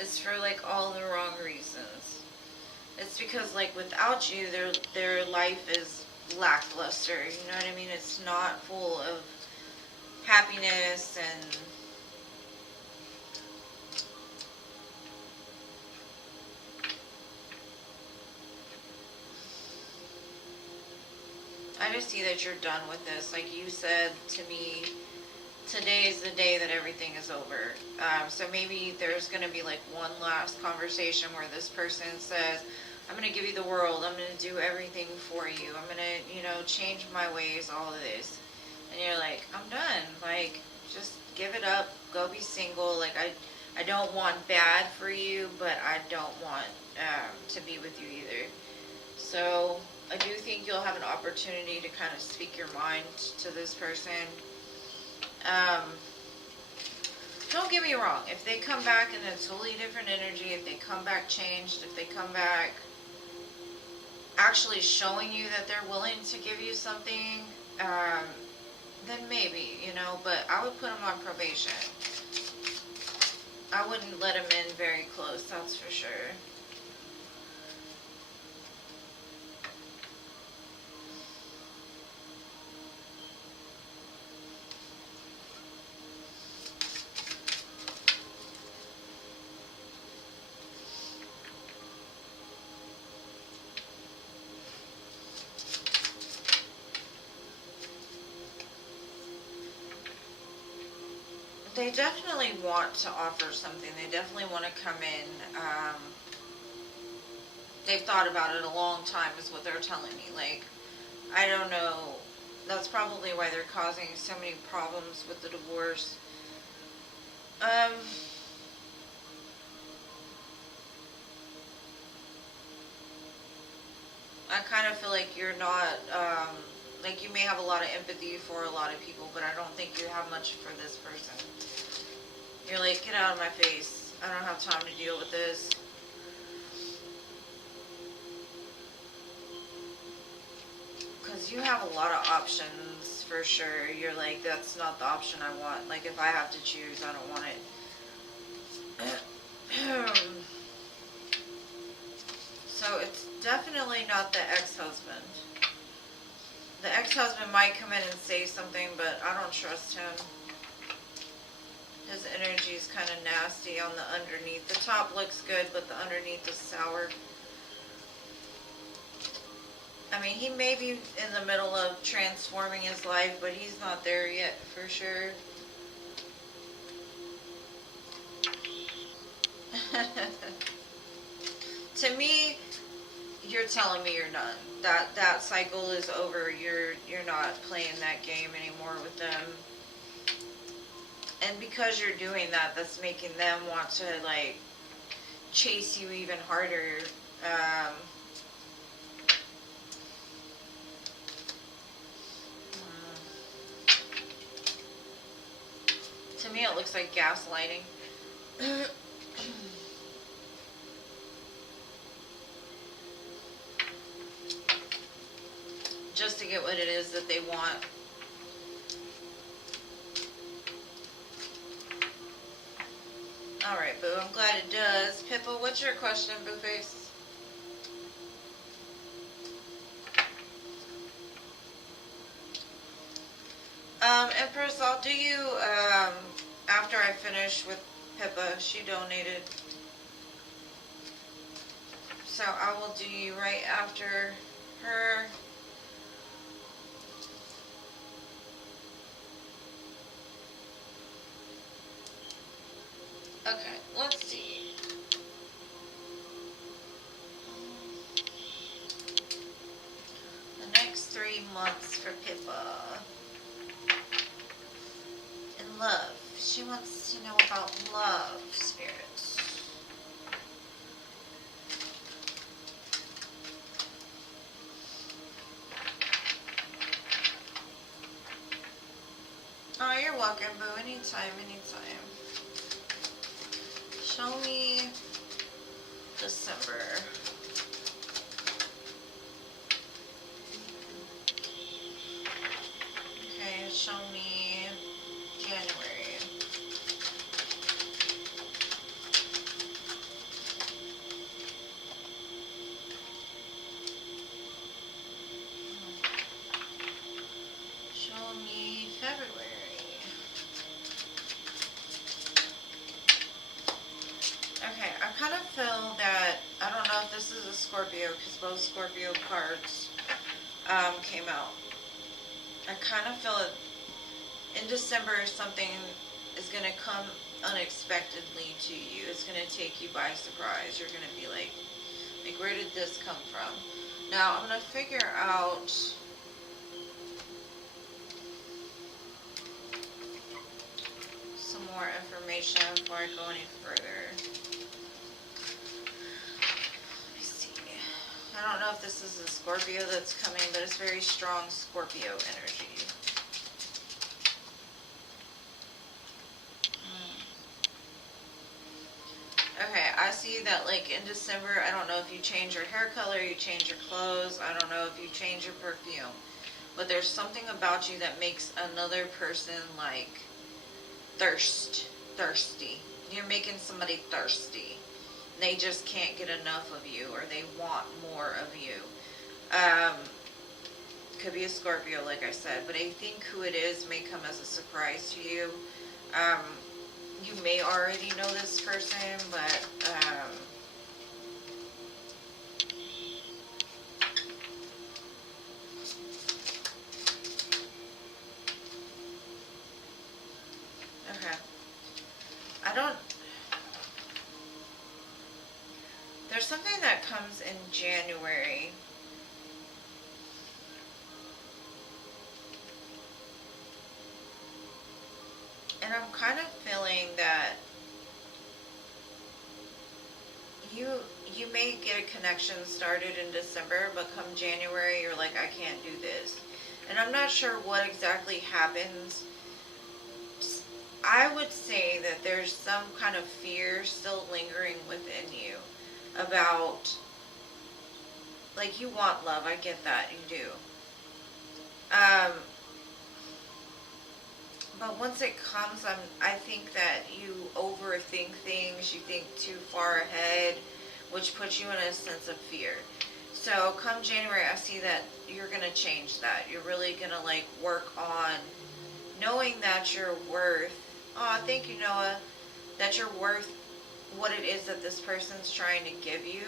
is for like all the wrong reasons. It's because like without you, their life is lackluster. You know what I mean? It's not full of happiness and I just see that you're done with this. Like you said to me, today is the day that everything is over. So maybe there's going to be like one last conversation where this person says, I'm going to give you the world. I'm going to do everything for you. I'm going to, change my ways, all of this. And you're like, I'm done. Like, just give it up. Go be single. Like, I don't want bad for you, but I don't want to be with you either. So I do think you'll have an opportunity to kind of speak your mind to this person. Don't get me wrong. If they come back in a totally different energy, if they come back changed, if they come back actually showing you that they're willing to give you something, then maybe, but I would put them on probation. I wouldn't let them in very close, that's for sure. They definitely want to offer something. They definitely want to come in. They've thought about it a long time is what they're telling me. Like, I don't know. That's probably why they're causing so many problems with the divorce. I kind of feel like you're not, like you may have a lot of empathy for a lot of people, but I don't think you have much for this person. You're like, get out of my face. I don't have time to deal with this. Because you have a lot of options for sure. You're like, that's not the option I want. Like, if I have to choose, I don't want it. So it's definitely not the ex-husband. The ex-husband might come in and say something, but I don't trust him. His energy is kind of nasty on the underneath. The top looks good, but the underneath is sour. I mean, he may be in the middle of transforming his life, but he's not there yet for sure. To me, you're telling me you're done. That cycle is over. You're not playing that game anymore with them. And because you're doing that, that's making them want to like chase you even harder. To me, it looks like gaslighting. Just to get what it is that they want. Alright, Boo, I'm glad it does. Pippa, what's your question, Booface? Empress, I'll do you, after I finish with Pippa. She donated. So I will do you right after her. Okay, let's see. The next 3 months for Pippa. And love. She wants to know about love, spirits. Oh, you're welcome, Boo. Anytime, anytime. Show me December. Okay, show me January. Show me February. Okay, I kind of feel that, I don't know if this is a Scorpio, because both Scorpio cards came out. I kind of feel it in December something is going to come unexpectedly to you. It's going to take you by surprise. You're going to be like, where did this come from? Now, I'm going to figure out some more information before I go any further. Let me see. I don't know if this is a Scorpio that's coming, but it's very strong Scorpio energy. Okay, I see that like in December, I don't know if you change your hair color, you change your clothes, I don't know if you change your perfume, but there's something about you that makes another person like thirsty. You're making somebody thirsty. They just can't get enough of you, or they want more of you. Could be a Scorpio, like I said, but I think who it is may come as a surprise to you. You may already know this person, but okay. I don't. There's something that comes in January. And I'm kind of feeling that you may get a connection started in December, but come January, you're like, I can't do this. And I'm not sure what exactly happens. I would say that there's some kind of fear still lingering within you about, like, you want love. I get that. You do. But once it comes, I think that you overthink things, you think too far ahead, which puts you in a sense of fear. So come January, I see that you're gonna change that. You're really gonna like work on knowing that you're worth, oh, thank you, Noah, that you're worth what it is that this person's trying to give you.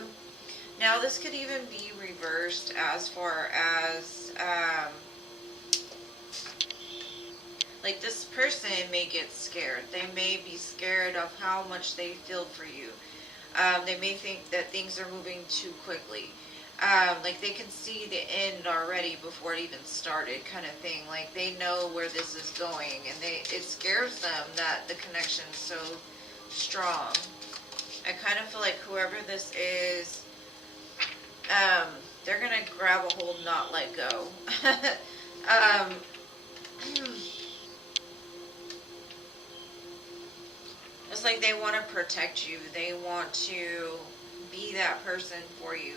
Now, this could even be reversed as far as, like, this person may get scared. They may be scared of how much they feel for you. They may think that things are moving too quickly. Like, they can see the end already before it even started, kind of thing. Like, they know where this is going, and it scares them that the connection's so strong. I kind of feel like whoever this is, they're gonna grab a hold, not let go. It's like they want to protect you. They want to be that person for you.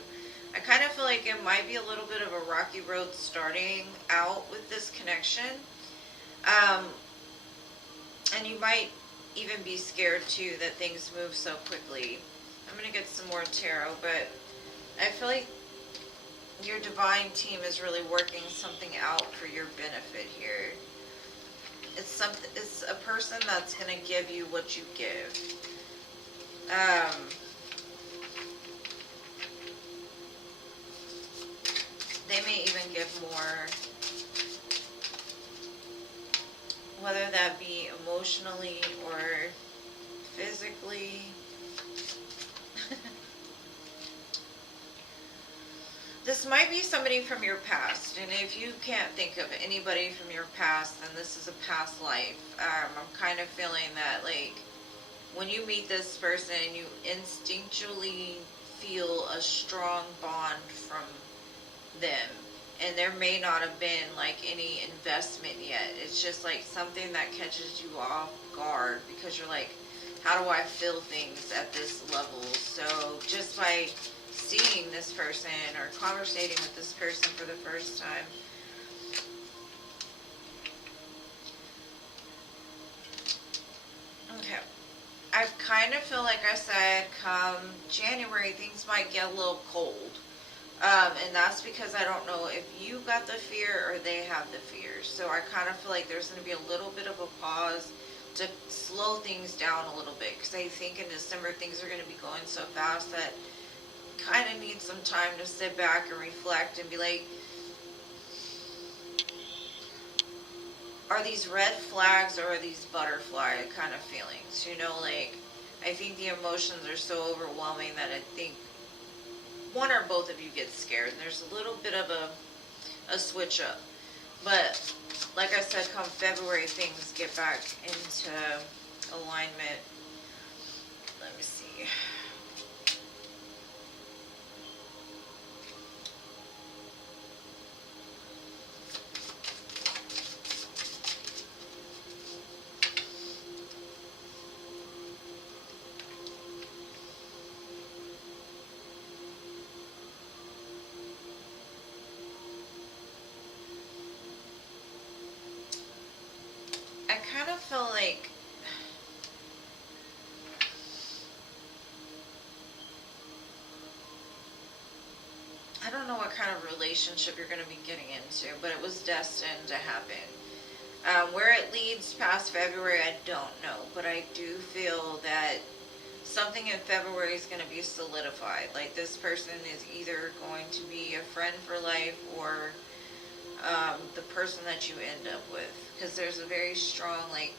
I kind of feel like it might be a little bit of a rocky road starting out with this connection. And you might even be scared too that things move so quickly. I'm going to get some more tarot, but I feel like your divine team is really working something out for your benefit here. It's a person that's going to give you what you give. They may even give more, whether that be emotionally or physically. This might be somebody from your past, and if you can't think of anybody from your past, then this is a past life. I'm kind of feeling that, like, when you meet this person, you instinctually feel a strong bond from them, and there may not have been, like, any investment yet. It's just, like, something that catches you off guard, because you're like, how do I feel things at this level? So, just by seeing this person or conversating with this person for the first time, okay, I kind of feel like I said, come January, things might get a little cold. And that's because I don't know if you got the fear or they have the fear. So I kind of feel like there's going to be a little bit of a pause to slow things down a little bit. Because I think in December things are going to be going so fast that kind of need some time to sit back and reflect and be like, are these red flags or are these butterfly kind of feelings? You know, like, I think the emotions are so overwhelming that I think one or both of you get scared, and there's a little bit of a switch up. But like I said, come February, things get back into alignment. Let me see. I kind of feel like I don't know what kind of relationship you're going to be getting into, but it was destined to happen. Where it leads past February, I don't know, but I do feel that something in February is going to be solidified. Like, this person is either going to be a friend for life or the person that you end up with. Because there's a very strong, like,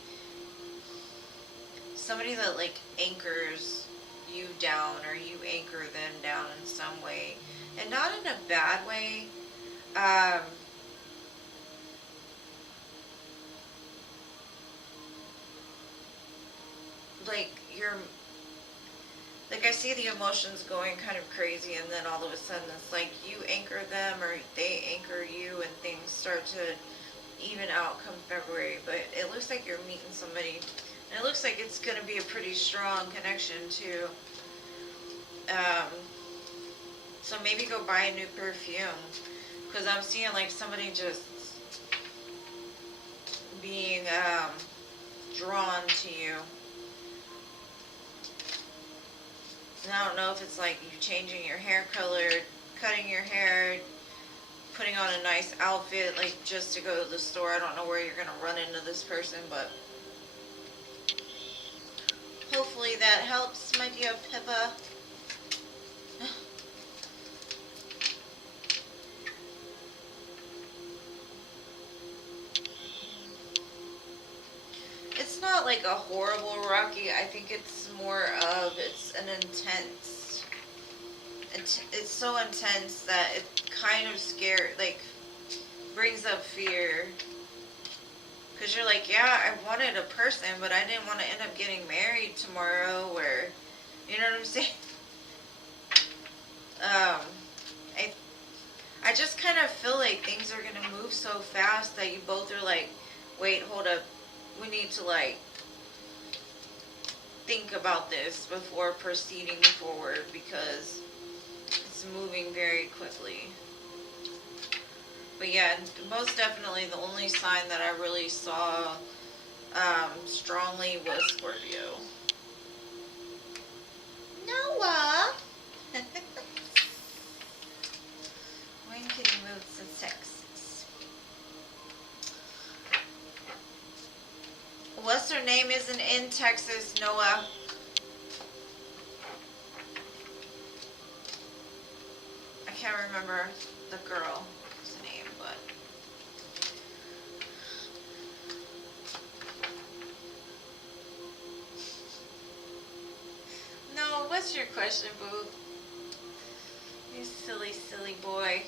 somebody that, like, anchors you down, or you anchor them down in some way. And not in a bad way. Like, like, I see the emotions going kind of crazy, and then all of a sudden it's like you anchor them or they anchor you, and things start to even out come February. But it looks like you're meeting somebody, and it looks like it's going to be a pretty strong connection too. So maybe go buy a new perfume, because I'm seeing like somebody just being drawn to you. And I don't know if it's like you changing your hair color, cutting your hair, putting on a nice outfit, like just to go to the store. I don't know where you're gonna run into this person, but hopefully that helps, my dear Pippa. It's not like a horrible rocky. I think it's more of, it's an intense, it's so intense that it kind of like brings up fear. Because you're like, yeah, I wanted a person, but I didn't want to end up getting married tomorrow, or, you know what I'm saying? I just kind of feel like things are going to move so fast that you both are like, wait, hold up, we need to like think about this before proceeding forward, because it's moving very quickly. But yeah, most definitely the only sign that I really saw strongly was Scorpio. Noah! When can you move to Texas? What's her name isn't in Texas, Noah? I can't remember the girl's name, but... No, what's your question, boo? You silly, silly boy.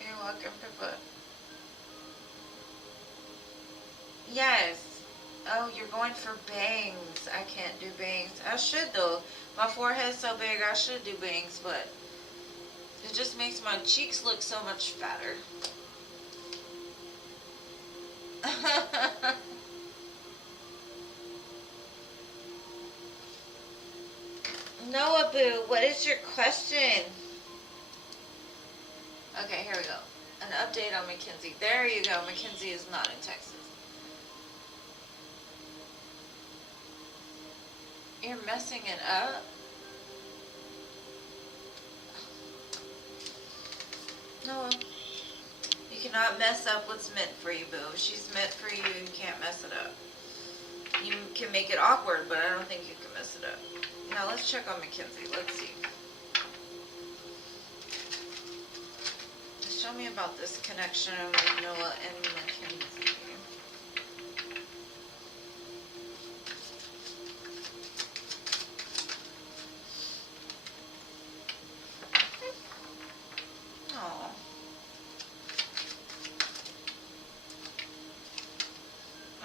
You're welcome, Pippa. Yes. Oh, you're going for bangs. I can't do bangs. I should, though. My forehead's so big, I should do bangs, but it just makes my cheeks look so much fatter. Noah Boo, what is your question? Okay, here we go. An update on Mackenzie. There you go. Mackenzie is not in Texas. You're messing it up? Noah, you cannot mess up what's meant for you, boo. She's meant for you, you can't mess it up. You can make it awkward, but I don't think you can mess it up. Now let's check on Mackenzie. Let's see. Show me about this connection with Noah and Mackenzie. Oh.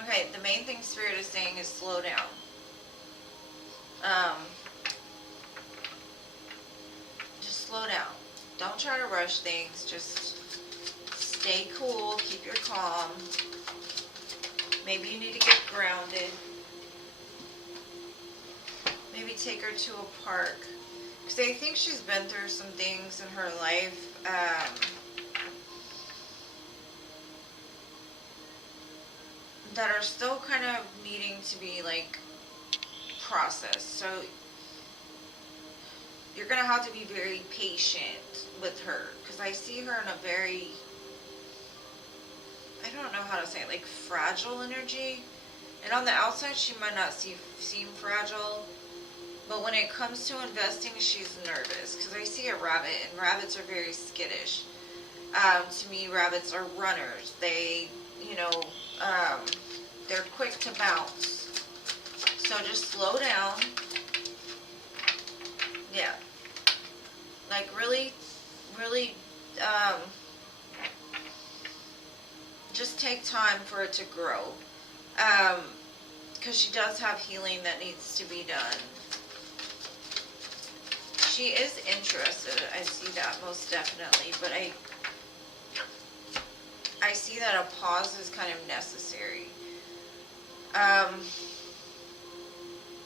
Okay, the main thing Spirit is saying is slow down. Just slow down. Don't try to rush things. Just stay cool. Keep your calm. Maybe you need to get grounded. Maybe take her to a park. Because I think she's been through some things in her life. That are still kind of needing to be like processed. So you're going to have to be very patient with her, because I see her in a very, I don't know how to say it, like fragile energy. And on the outside she might not seem fragile, but when it comes to investing she's nervous, because I see a rabbit, and rabbits are very skittish. To me, rabbits are runners. They, you know, they're quick to bounce. So just slow down. Yeah. Like really, really, just take time for it to grow. Because she does have healing that needs to be done. She is interested. I see that most definitely. But I see that a pause is kind of necessary.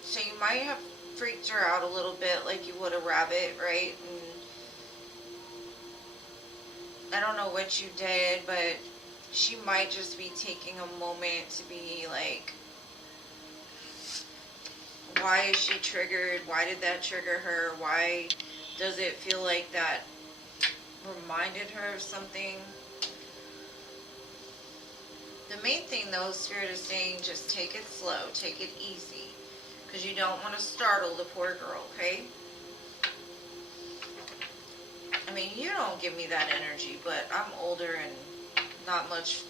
So you might have freaked her out a little bit, like you would a rabbit, right? I don't know what you did, but she might just be taking a moment to be like, why is she triggered? Why did that trigger her? Why does it feel like that reminded her of something? The main thing though, Spirit is saying just take it slow, take it easy, because you don't want to startle the poor girl, okay? I mean, you don't give me that energy, but I'm older and not much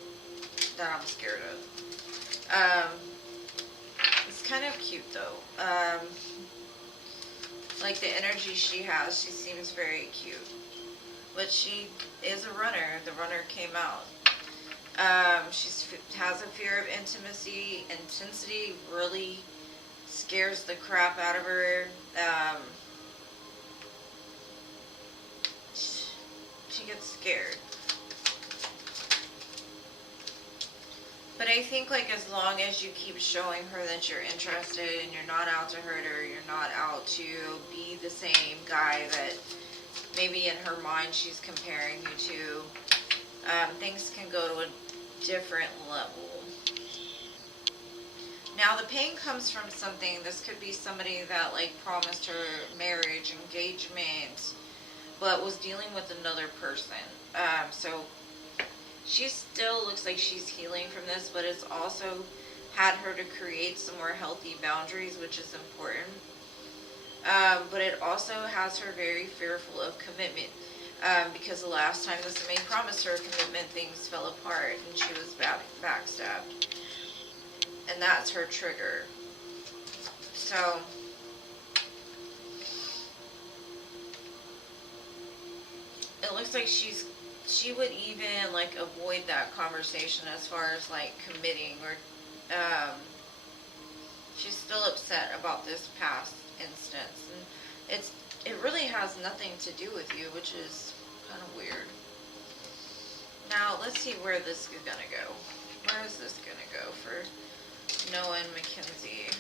that I'm scared of. It's kind of cute though. Like the energy she has, she seems very cute. But she is a runner. The runner came out. She has a fear of intimacy. Intensity really scares the crap out of her. She gets scared. But I think like as long as you keep showing her that you're interested and you're not out to hurt her, you're not out to be the same guy that maybe in her mind she's comparing you to, things can go to a different level. Now the pain comes from something. This could be somebody that like promised her marriage, engagement, but was dealing with another person. So she still looks like she's healing from this, but it's also had her to create some more healthy boundaries, which is important. But it also has her very fearful of commitment, because the last time this man promised her commitment, things fell apart and she was backstabbed. And that's her trigger. So it looks like she would even like avoid that conversation as far as like committing, or she's still upset about this past instance, and it really has nothing to do with you, which is kind of weird. Now let's see where this is gonna go. Where is this gonna go for Noah and Mackenzie?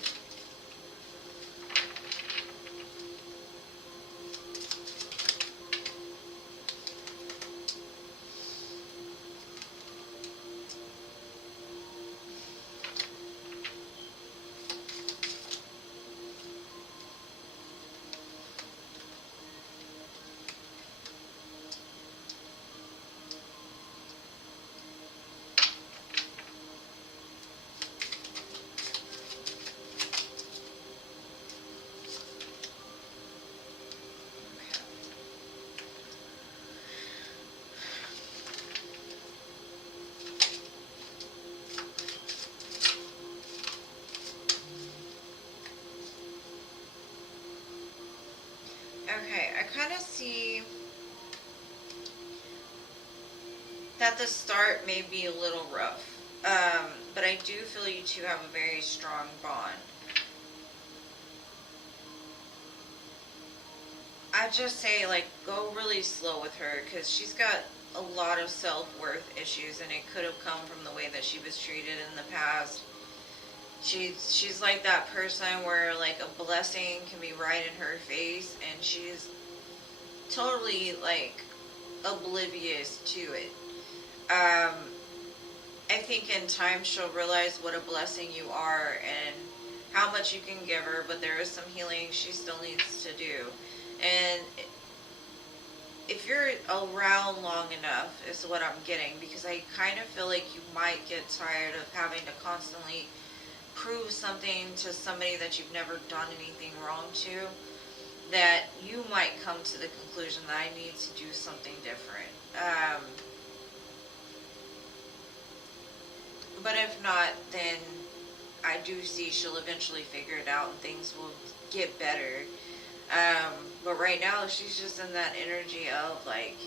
Okay, I kind of see that the start may be a little rough, but I do feel you two have a very strong bond. I just say, like, go really slow with her, because she's got a lot of self-worth issues, and it could have come from the way that she was treated in the past. She's like that person where like a blessing can be right in her face and she's totally like oblivious to it. I think in time she'll realize what a blessing you are and how much you can give her, but there is some healing she still needs to do. And if you're around long enough is what I'm getting, because I kind of feel like you might get tired of having to constantly prove something to somebody that you've never done anything wrong to, that you might come to the conclusion that I need to do something different. But if not, then I do see she'll eventually figure it out and things will get better. But right now she's just in that energy of like,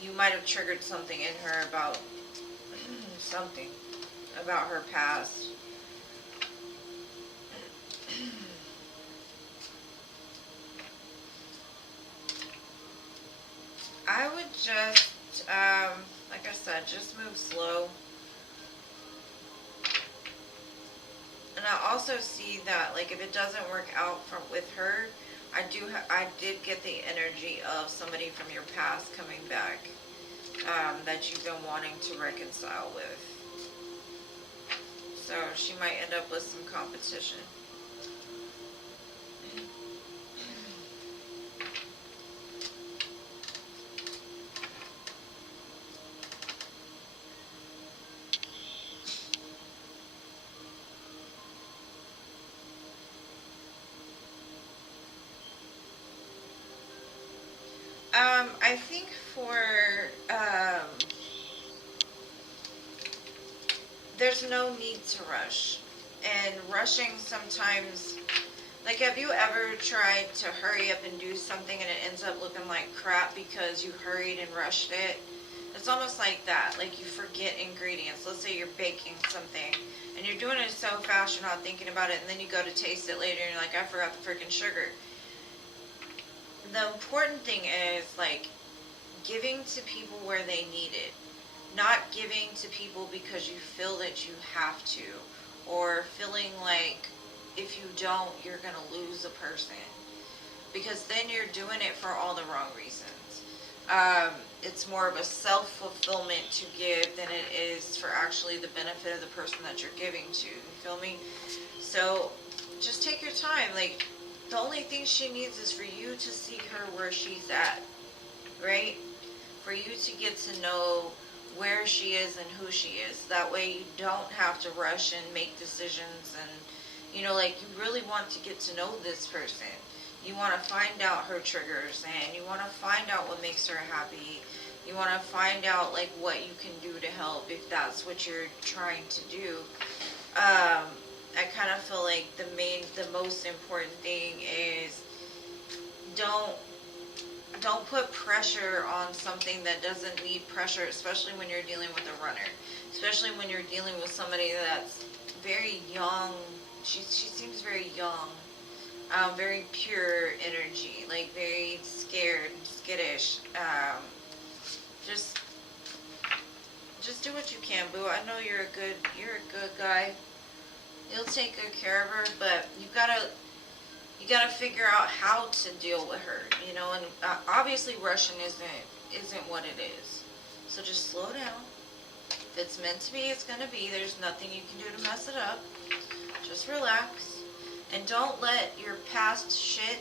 you might have triggered something in her about something about her past. I would just, like I said, just move slow. And I also see that, like, if it doesn't work out with her, I did get the energy of somebody from your past coming back. that you've been wanting to reconcile with. So she might end up with some competition. I think for, there's no need to rush. And rushing sometimes, like, have you ever tried to hurry up and do something and it ends up looking like crap because you hurried and rushed it? It's almost like that. Like, you forget ingredients. Let's say you're baking something and you're doing it so fast you're not thinking about it, and then you go to taste it later and you're like, I forgot the freaking sugar. The important thing is, like, giving to people where they need it. Not giving to people because you feel that you have to, or feeling like if you don't, you're going to lose a person. Because then you're doing it for all the wrong reasons. It's more of a self-fulfillment to give than it is for actually the benefit of the person that you're giving to. You feel me? So just take your time. Like, the only thing she needs is for you to see her where she's at, right? For you to get to know where she is and who she is. That way you don't have to rush and make decisions, and, you know, like, you really want to get to know this person. You want to find out her triggers, and you want to find out what makes her happy. You want to find out, like, what you can do to help if that's what you're trying to do. I kind of feel like the most important thing is don't put pressure on something that doesn't need pressure, especially when you're dealing with a runner. Especially when you're dealing with somebody that's very young. She seems very young. Very pure energy, like very scared, skittish. Just do what you can, boo. I know you're a good guy. You'll take good care of her, but you gotta figure out how to deal with her, you know. And obviously, rushing isn't what it is. So just slow down. If it's meant to be, it's gonna be. There's nothing you can do to mess it up. Just relax. And don't let your past shit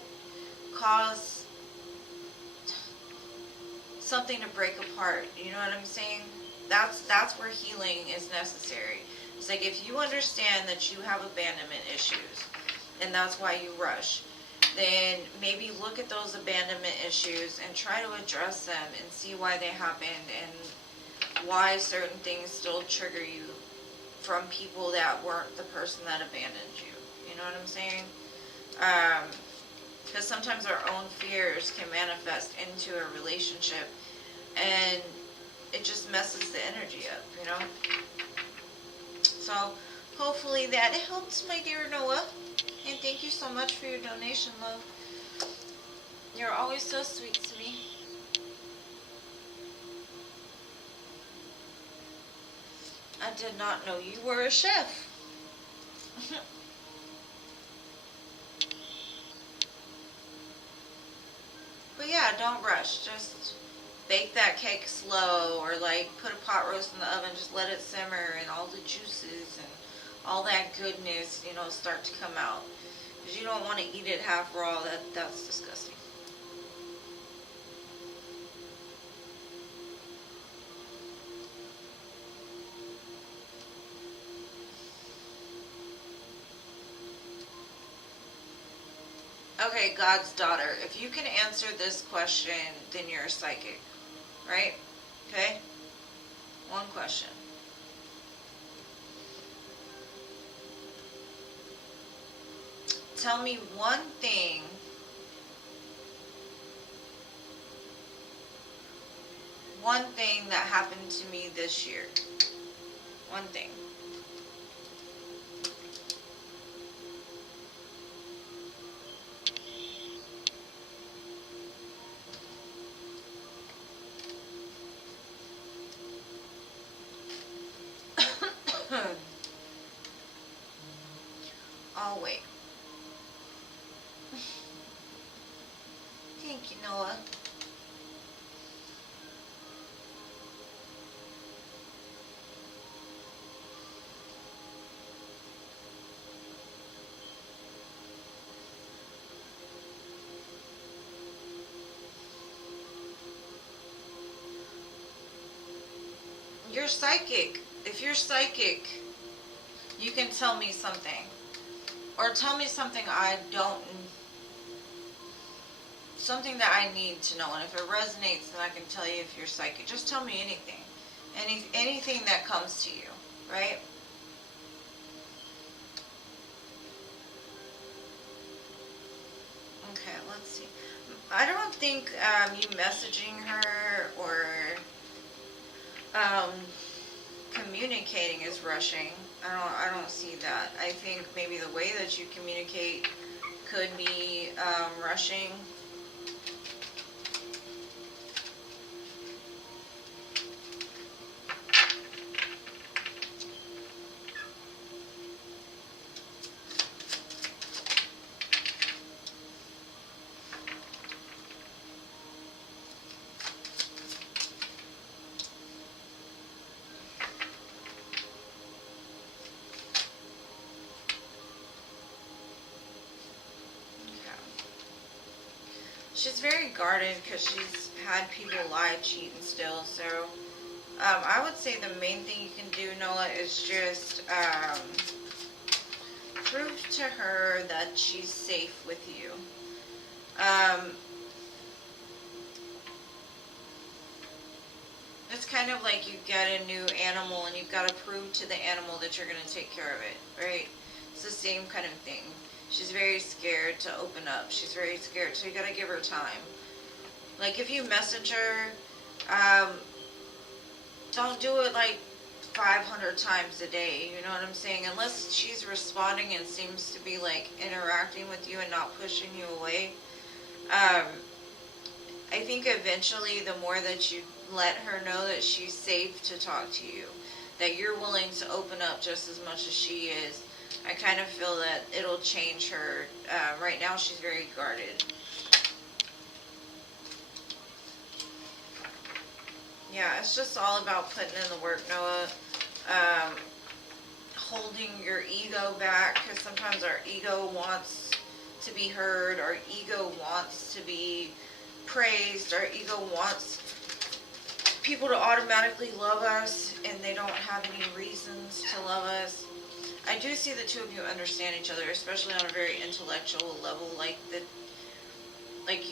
cause something to break apart. You know what I'm saying? That's where healing is necessary. It's like, if you understand that you have abandonment issues, and that's why you rush, then maybe look at those abandonment issues and try to address them and see why they happened and why certain things still trigger you from people that weren't the person that abandoned you. You know what I'm saying? Because sometimes our own fears can manifest into a relationship, and it just messes the energy up, you know? So, hopefully that helps, my dear Noah. And thank you so much for your donation, love. You're always so sweet to me. I did not know you were a chef. But yeah, don't rush. Just bake that cake slow, or like put a pot roast in the oven, just let it simmer, and all the juices and all that goodness, you know, start to come out. Because you don't want to eat it half raw. That's disgusting. Okay, God's daughter, if you can answer this question, then you're a psychic, right? Okay? One question. Tell me one thing that happened to me this year. One thing. I'll wait. Thank you, Noah. psychic. If you're psychic, you can tell me something. Or tell me something I don't, something that I need to know. And if it resonates, then I can tell you if you're psychic. Just tell me anything. Anything that comes to you, right? Okay, let's see. I don't think you messaging her or communicating is rushing. I don't see that. I think maybe the way that you communicate could be rushing. She's very guarded because she's had people lie, cheat, and steal. So I would say the main thing you can do, Noah, is just prove to her that she's safe with you. It's kind of like you get a new animal and you've got to prove to the animal that you're going to take care of it, right? It's the same kind of thing. She's very scared to open up. She's very scared, so you gotta give her time. Like if you message her, don't do it like 500 times a day, you know what I'm saying? Unless she's responding and seems to be like interacting with you and not pushing you away. I think eventually the more that you let her know that she's safe to talk to you, that you're willing to open up just as much as she is, I kind of feel that it'll change her. Right now she's very guarded. Yeah, it's just all about putting in the work, Noah. Holding your ego back, because sometimes our ego wants to be heard, our ego wants to be praised, our ego wants people to automatically love us, and they don't have any reasons to love us. I do see the two of you understand each other, especially on a very intellectual level, like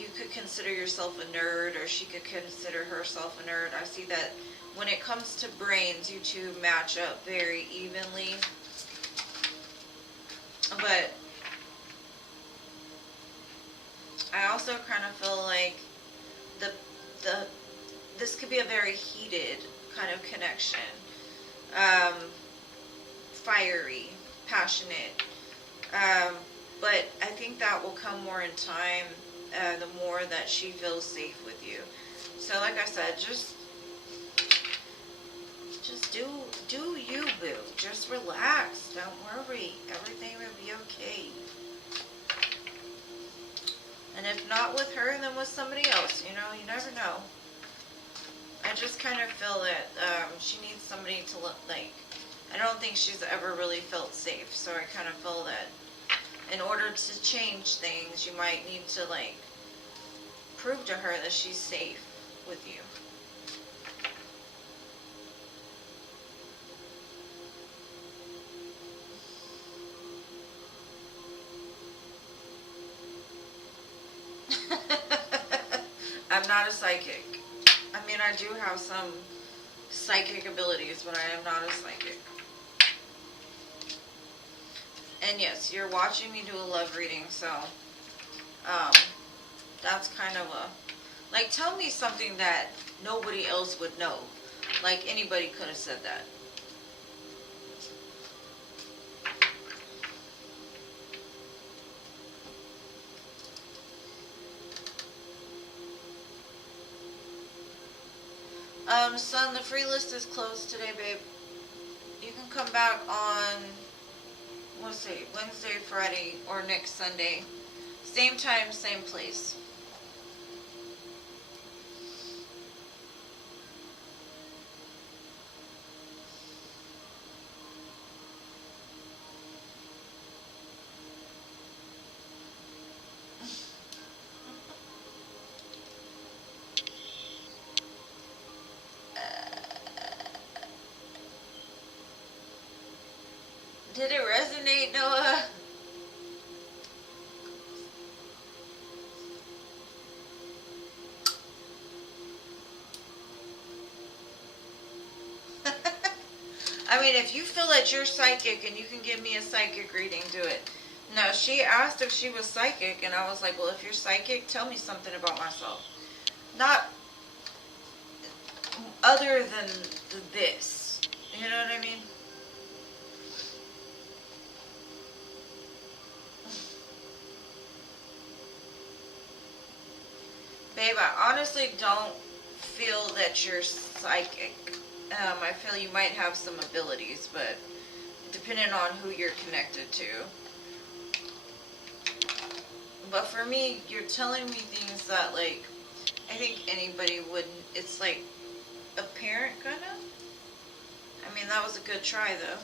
you could consider yourself a nerd, or she could consider herself a nerd. I see that when it comes to brains, you two match up very evenly. But I also kind of feel like this could be a very heated kind of connection. Fiery, passionate, but I think that will come more in time, the more that she feels safe with you. So like I said, just do you, boo. Just relax, don't worry, everything will be okay. And if not with her, then with somebody else, you know, you never know. I just kind of feel that she needs somebody to look like. I don't think she's ever really felt safe, so I kind of feel that in order to change things, you might need to, like, prove to her that she's safe with you. I'm not a psychic. I mean, I do have some psychic abilities, but I am not a psychic. And yes, you're watching me do a love reading, so that's kind of a, like, tell me something that nobody else would know. Like, anybody could have said that. Son, the free list is closed today, babe. You can come back on, let's see, Wednesday, Friday, or next Sunday. Same time, same place. Did it resonate, Noah? I mean, if you feel that you're psychic and you can give me a psychic reading, do it. No, she asked if she was psychic, and I was like, well, if you're psychic, tell me something about myself. Not other than this. You know what I mean? Babe, I honestly don't feel that you're psychic. I feel you might have some abilities, but depending on who you're connected to. But for me, you're telling me things that, like, I think anybody would, it's like a parent, kind of? I mean, that was a good try, though.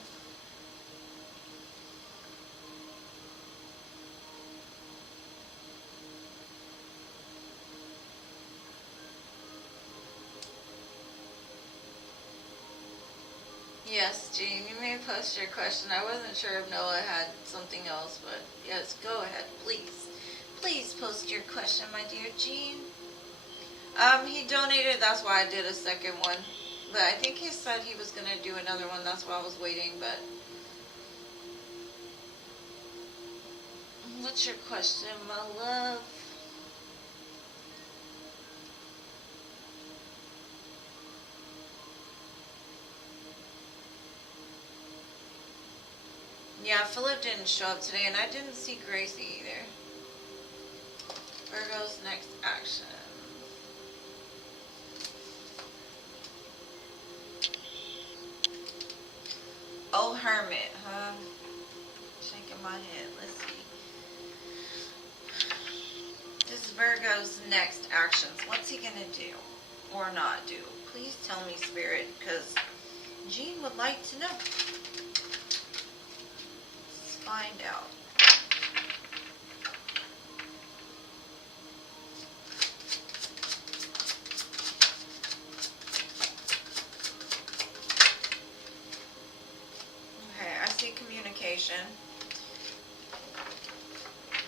Yes, Jean, you may post your question. I wasn't sure if Noah had something else, but yes, go ahead, please. Please post your question, my dear Jean. He donated, that's why I did a second one. But I think he said he was going to do another one, that's why I was waiting, but... What's your question, my love? Yeah, Philip didn't show up today, and I didn't see Gracie either. Virgo's next action. Oh, Hermit, huh? Shaking my head. Let's see. This is Virgo's next actions. What's he gonna do or not do? Please tell me, Spirit, because Jean would like to know. Let's find out. Okay, I see communication.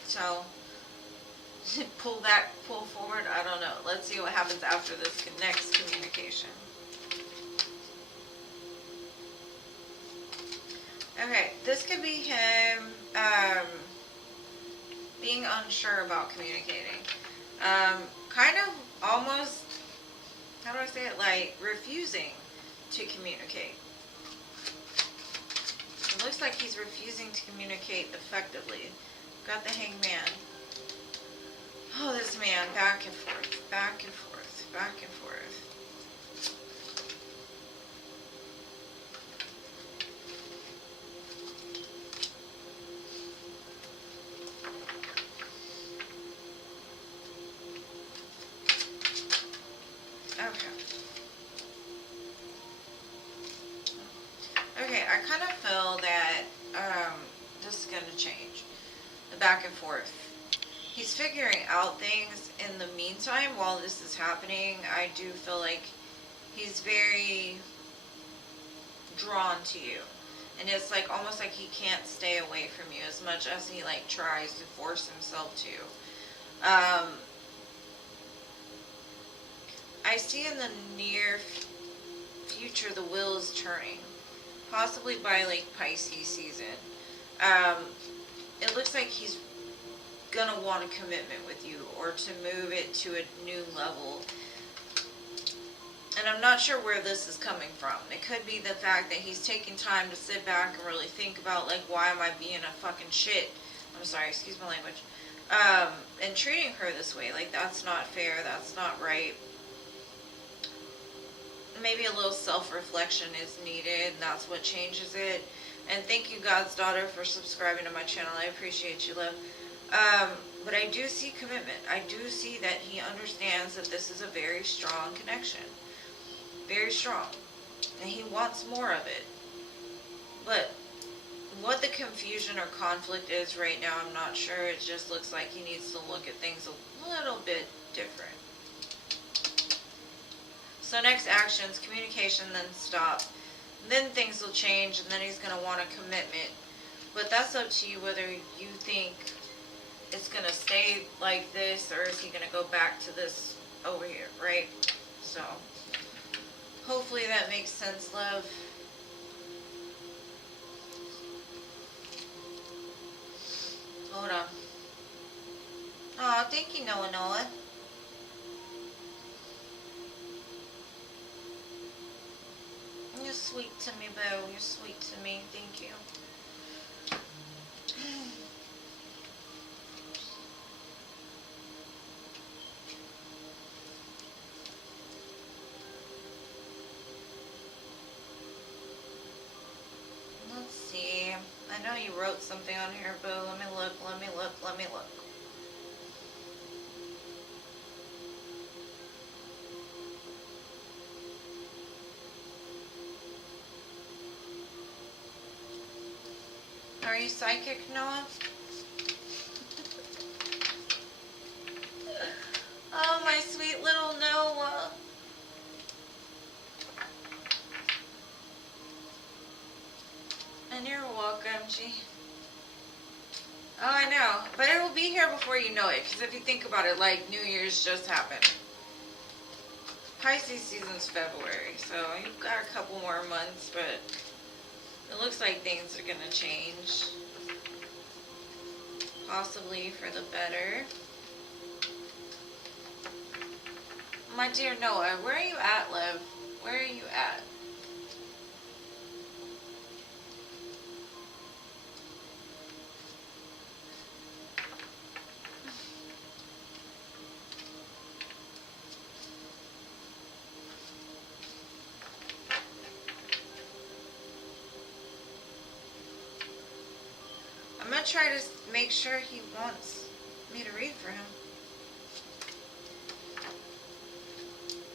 So, pull back, pull forward, I don't know. Let's see what happens after this next communication. Okay, this could be him being unsure about communicating. Kind of almost, how do I say it, like refusing to communicate. It looks like he's refusing to communicate effectively. Got the Hangman. Oh, this man, back and forth, back and forth, back and forth. Okay. Okay, I kind of feel that this is going to change. The back and forth. He's figuring out things in the meantime while this is happening. I do feel like he's very drawn to you. And it's like almost like he can't stay away from you as much as he like tries to force himself to. I see in the near future the wheel is turning. Possibly by like Pisces season. It looks like he's gonna want a commitment with you or to move it to a new level. And I'm not sure where this is coming from. It could be the fact that he's taking time to sit back and really think about like, why am I being a fucking shit? I'm sorry, excuse my language. And treating her this way, like that's not fair, that's not right. Maybe a little self-reflection is needed, and that's what changes it. And thank you, God's daughter, for subscribing to my channel. I appreciate you, love. But I do see commitment. I do see that he understands that this is a very strong connection. Very strong. And he wants more of it. But what the confusion or conflict is right now, I'm not sure. It just looks like he needs to look at things a little bit different. So next actions, communication, then stop. Then things will change, and then he's going to want a commitment. But that's up to you whether you think it's gonna stay like this or is he gonna go back to this over here, right? So hopefully that makes sense, love. Hold on. Oh, thank you, Noah Noah. You're sweet to me, Bo. You're sweet to me. Thank you. Let's see. I know you wrote something on here, Boo. Let me look, let me look, let me look. Are you psychic, Noah? Oh, my sweet little Noah. And you're welcome, G. Oh, I know. But it will be here before you know it. Because if you think about it, like, New Year's just happened. Pisces season's February. So you've got a couple more months, but it looks like things are going to change. Possibly for the better. My dear Noah, where are you at, love? Where are you at? I'm going to try to make sure he wants me to read for him.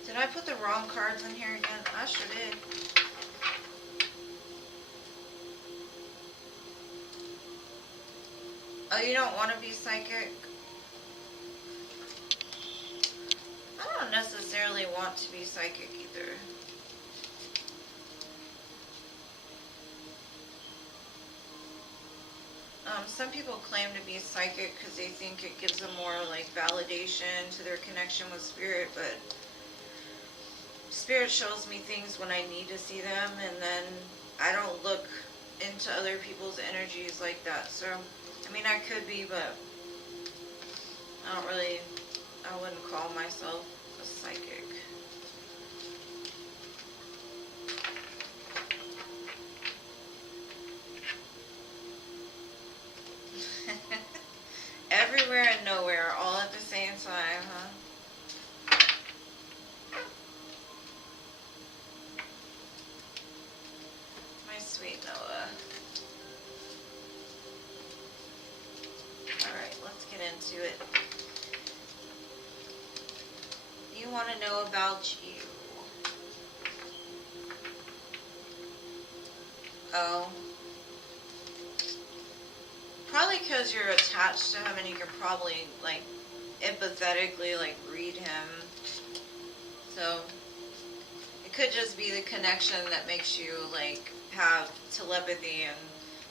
Did I put the wrong cards in here again? I sure did. Oh, you don't want to be psychic? I don't necessarily want to be psychic either. Some people claim to be psychic because they think it gives them more like validation to their connection with spirit, but spirit shows me things when I need to see them, and then I don't look into other people's energies like that. So, I mean, I could be, but I wouldn't call myself a psychic. Everywhere and nowhere, all at the same time, huh? My sweet Noah. Alright, let's get into it. You want to know about you. Oh. Probably because you're attached to him and you can probably, like, empathetically, like, read him. So, it could just be the connection that makes you, like, have telepathy and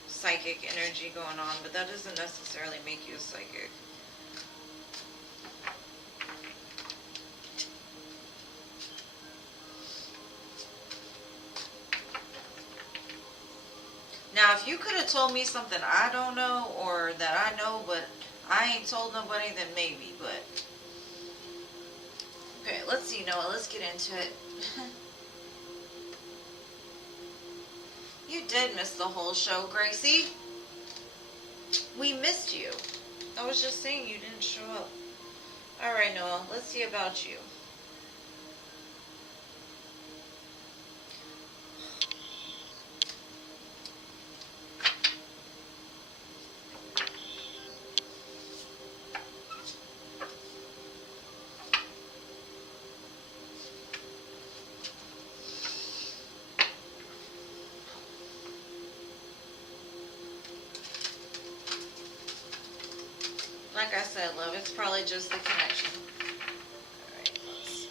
psychic energy going on, but that doesn't necessarily make you a psychic. Now, if you could have told me something I don't know, or that I know, but I ain't told nobody, then maybe, but... Okay, let's see, Noah, let's get into it. You did miss the whole show, Gracie. We missed you. I was just saying you didn't show up. Alright, Noah, let's see about you. Like I said, love, it's probably just the connection. Alright, let's see.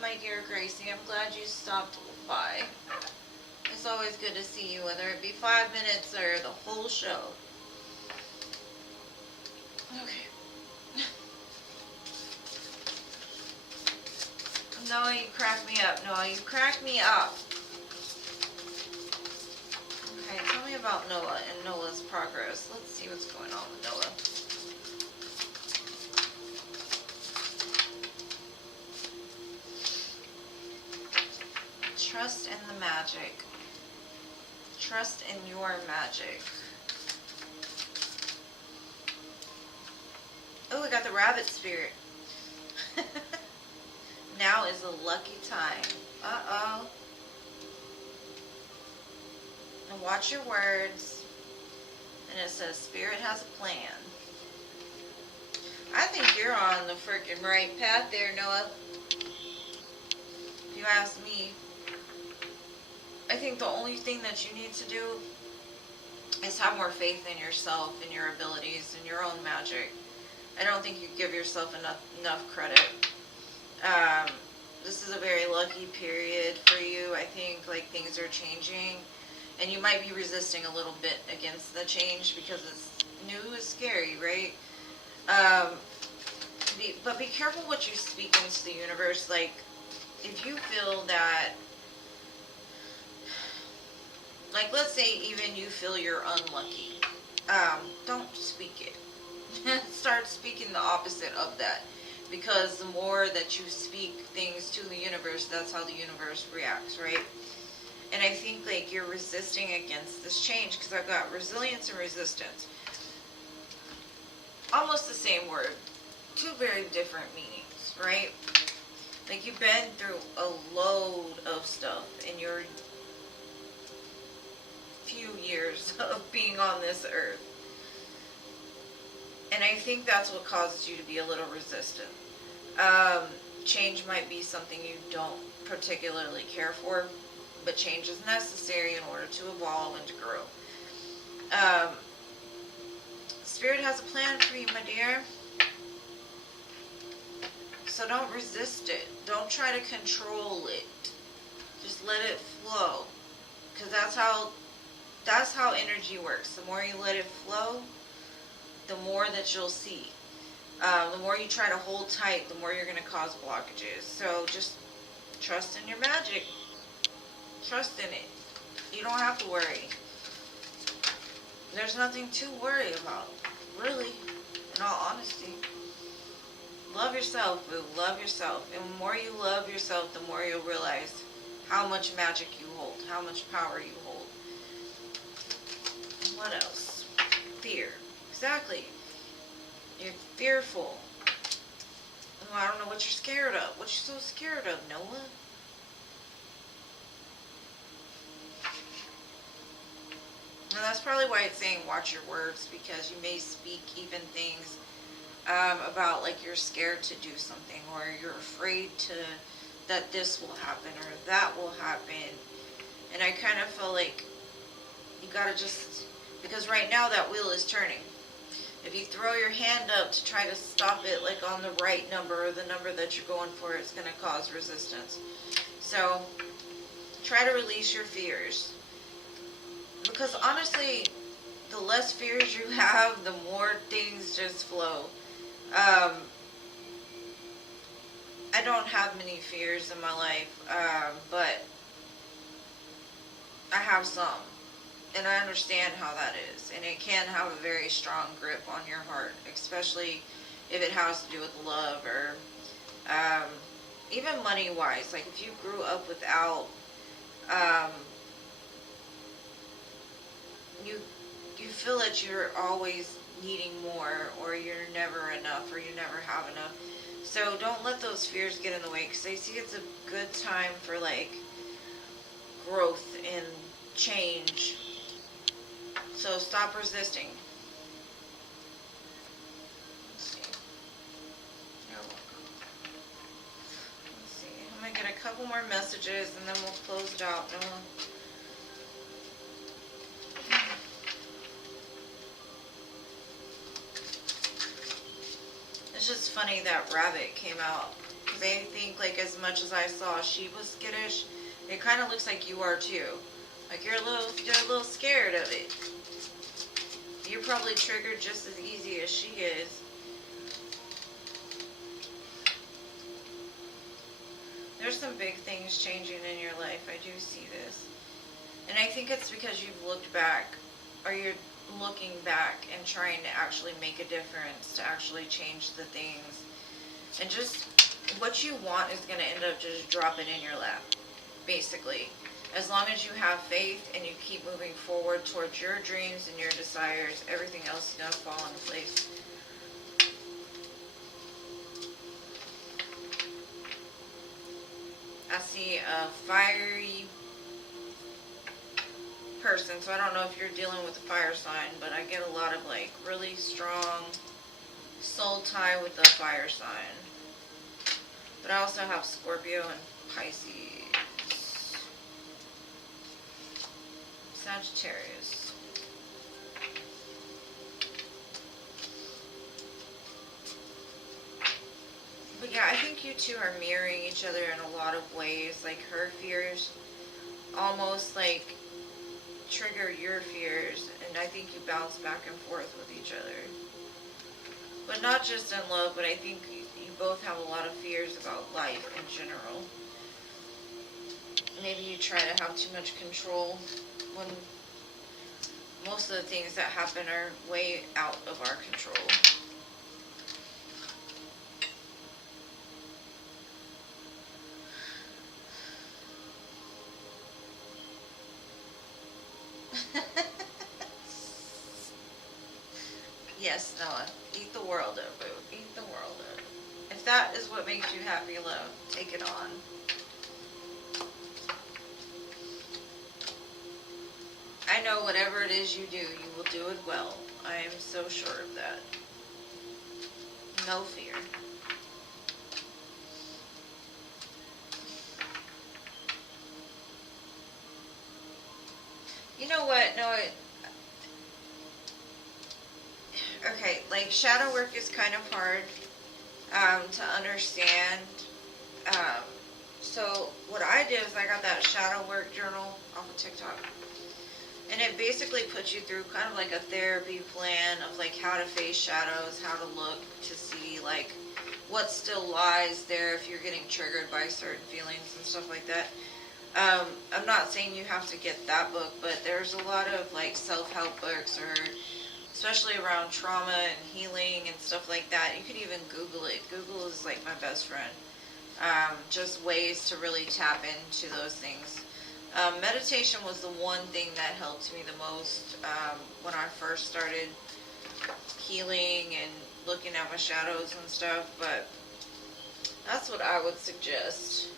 my dear Gracie. I'm glad you stopped by. It's always good to see you, whether it be 5 minutes or the whole show. Okay. Noah, you crack me up. Noah, you crack me up. Okay, tell me about Noah and Noah's progress. Let's see what's going on with Noah. Trust in the magic. Trust in your magic. Oh, we got the rabbit spirit. Now is a lucky time. Uh-oh. And watch your words. And it says, Spirit has a plan. I think you're on the freaking right path there, Noah. If you ask me. I think the only thing that you need to do is have more faith in yourself and your abilities and your own magic. I don't think you give yourself enough credit. This is a very lucky period for you. I think like things are changing, and you might be resisting a little bit against the change because it's new is scary, right? But be careful what you speak into the universe. Like, if you feel that, like, let's say even you feel you're unlucky, don't speak it. Start speaking the opposite of that. Because the more that you speak things to the universe, that's how the universe reacts, right? And I think, like, you're resisting against this change, because I've got resilience and resistance. Almost the same word. Two very different meanings, right? Like, you've been through a load of stuff in your few years of being on this earth. And I think that's what causes you to be a little resistant. Change might be something you don't particularly care for, but change is necessary in order to evolve and to grow. Spirit has a plan for you, my dear. So don't resist it. Don't try to control it. Just let it flow. Because that's how energy works. The more you let it flow, the more that you'll see. The more you try to hold tight, the more you're going to cause blockages. So just trust in your magic. Trust in it. You don't have to worry. There's nothing to worry about, really, in all honesty. Love yourself, boo. Love yourself. And the more you love yourself, the more you'll realize how much magic you hold, how much power you hold. What else? Fear. Exactly. You're fearful. Oh, I don't know what you're scared of. What you so scared of, Noah? And that's probably why it's saying watch your words, because you may speak even things about like you're scared to do something, or you're afraid that this will happen or that will happen. And I kind of feel like you gotta just, because right now that wheel is turning. If you throw your hand up to try to stop it like on the right number or the number that you're going for, it's going to cause resistance. So try to release your fears. Because honestly, the less fears you have, the more things just flow. I don't have many fears in my life, but I have some. And I understand how that is. And it can have a very strong grip on your heart, especially if it has to do with love or even money-wise. Like if you grew up without, you feel that you're always needing more, or you're never enough, or you never have enough. So don't let those fears get in the way, because I see it's a good time for like growth and change. So stop resisting. Let's see. You're welcome. Let's see. I'm going to get a couple more messages and then we'll close it out. It's just funny that rabbit came out, they think, like, as much as I saw she was skittish, it kind of looks like you are too. Like, you're a little scared of it. You're probably triggered just as easy as she is. There's some big things changing in your life. I do see this. And I think it's because you've looked back, or you're looking back and trying to actually make a difference, to actually change the things. And just what you want is going to end up just dropping in your lap, basically. As long as you have faith and you keep moving forward towards your dreams and your desires, everything else is going to fall into place. I see a fiery person, so I don't know if you're dealing with a fire sign, but I get a lot of like really strong soul tie with the fire sign. But I also have Scorpio and Pisces. Sagittarius. But yeah, I think you two are mirroring each other in a lot of ways. Like, her fears almost like trigger your fears, and I think you bounce back and forth with each other. But not just in love, but I think you both have a lot of fears about life in general. Maybe you try to have too much control when most of the things that happen are way out of our control. Yes, Noah. Eat the world up, boo. Eat the world up. If that is what makes you happy, love, take it on. I know whatever it is you do, you will do it well. I am so sure of that. No fear. You know what? No, okay, like, shadow work is kind of hard to understand. So what I did is I got that shadow work journal off of TikTok. And it basically puts you through kind of like a therapy plan of like how to face shadows, how to look to see like what still lies there if you're getting triggered by certain feelings and stuff like that. I'm not saying you have to get that book, but there's a lot of like self-help books, or especially around trauma and healing and stuff like that. You could even Google it. Google is like my best friend. Just ways to really tap into those things. Meditation was the one thing that helped me the most when I first started healing and looking at my shadows and stuff, but that's what I would suggest.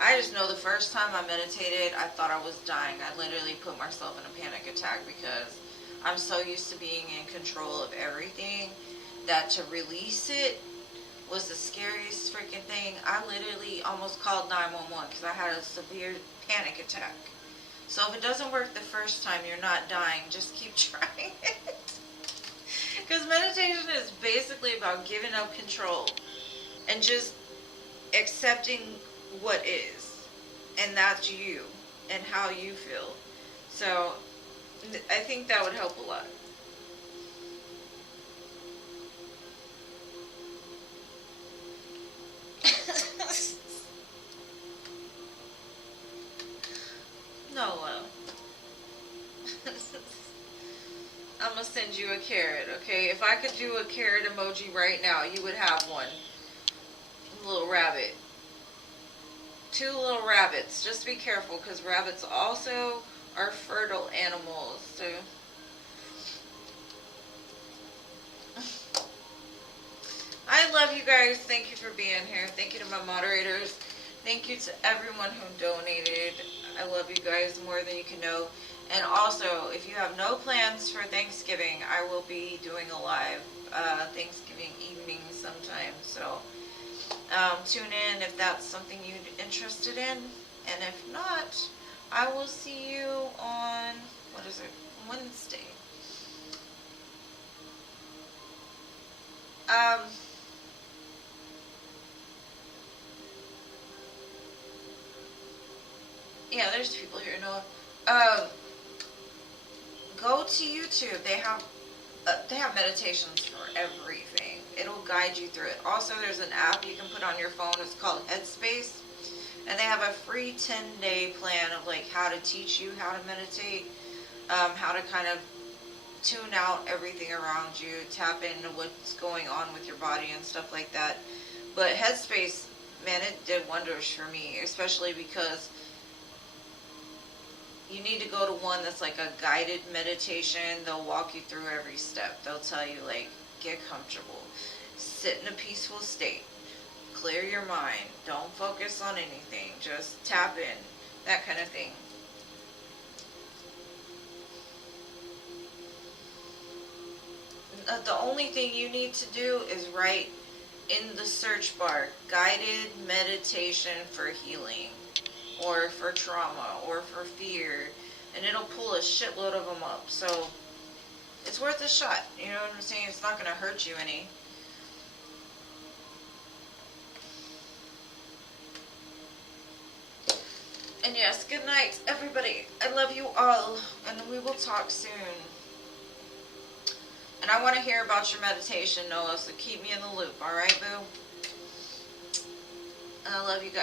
I just know the first time I meditated, I thought I was dying. I literally put myself in a panic attack because I'm so used to being in control of everything that to release it was the scariest freaking thing. I literally almost called 911 because I had a severe panic attack. So if it doesn't work the first time, you're not dying. Just keep trying it. Because meditation is basically about giving up control and just accepting what is. And that's you and how you feel. So I think that would help a lot. No, I'm gonna send you a carrot, okay? If I could do a carrot emoji right now, you would have one. Little rabbit. 2 little rabbits. Just be careful, because rabbits also are fertile animals, so... I love you guys. Thank you for being here. Thank you to my moderators. Thank you to everyone who donated. I love you guys more than you can know. And also, if you have no plans for Thanksgiving, I will be doing a live Thanksgiving evening sometime. So tune in if that's something you're interested in. And if not, I will see you on, what is it, Wednesday. Yeah, there's people here, Noah. Go to YouTube. They have meditations for everything. It'll guide you through it. Also, there's an app you can put on your phone. It's called Headspace. And they have a free 10-day plan of like how to teach you how to meditate, how to kind of tune out everything around you, tap into what's going on with your body and stuff like that. But Headspace, man, it did wonders for me, especially because you need to go to one that's like a guided meditation. They'll walk you through every step. They'll tell you, like, get comfortable, sit in a peaceful state, clear your mind, don't focus on anything, just tap in, that kind of thing. The only thing you need to do is write in the search bar, guided meditation for healing, or for trauma, or for fear, and it'll pull a shitload of them up. So it's worth a shot. You know what I'm saying? It's not going to hurt you any. And yes, good night, everybody. I love you all, and we will talk soon. And I want to hear about your meditation, Noah, so keep me in the loop, alright, boo? I love you guys.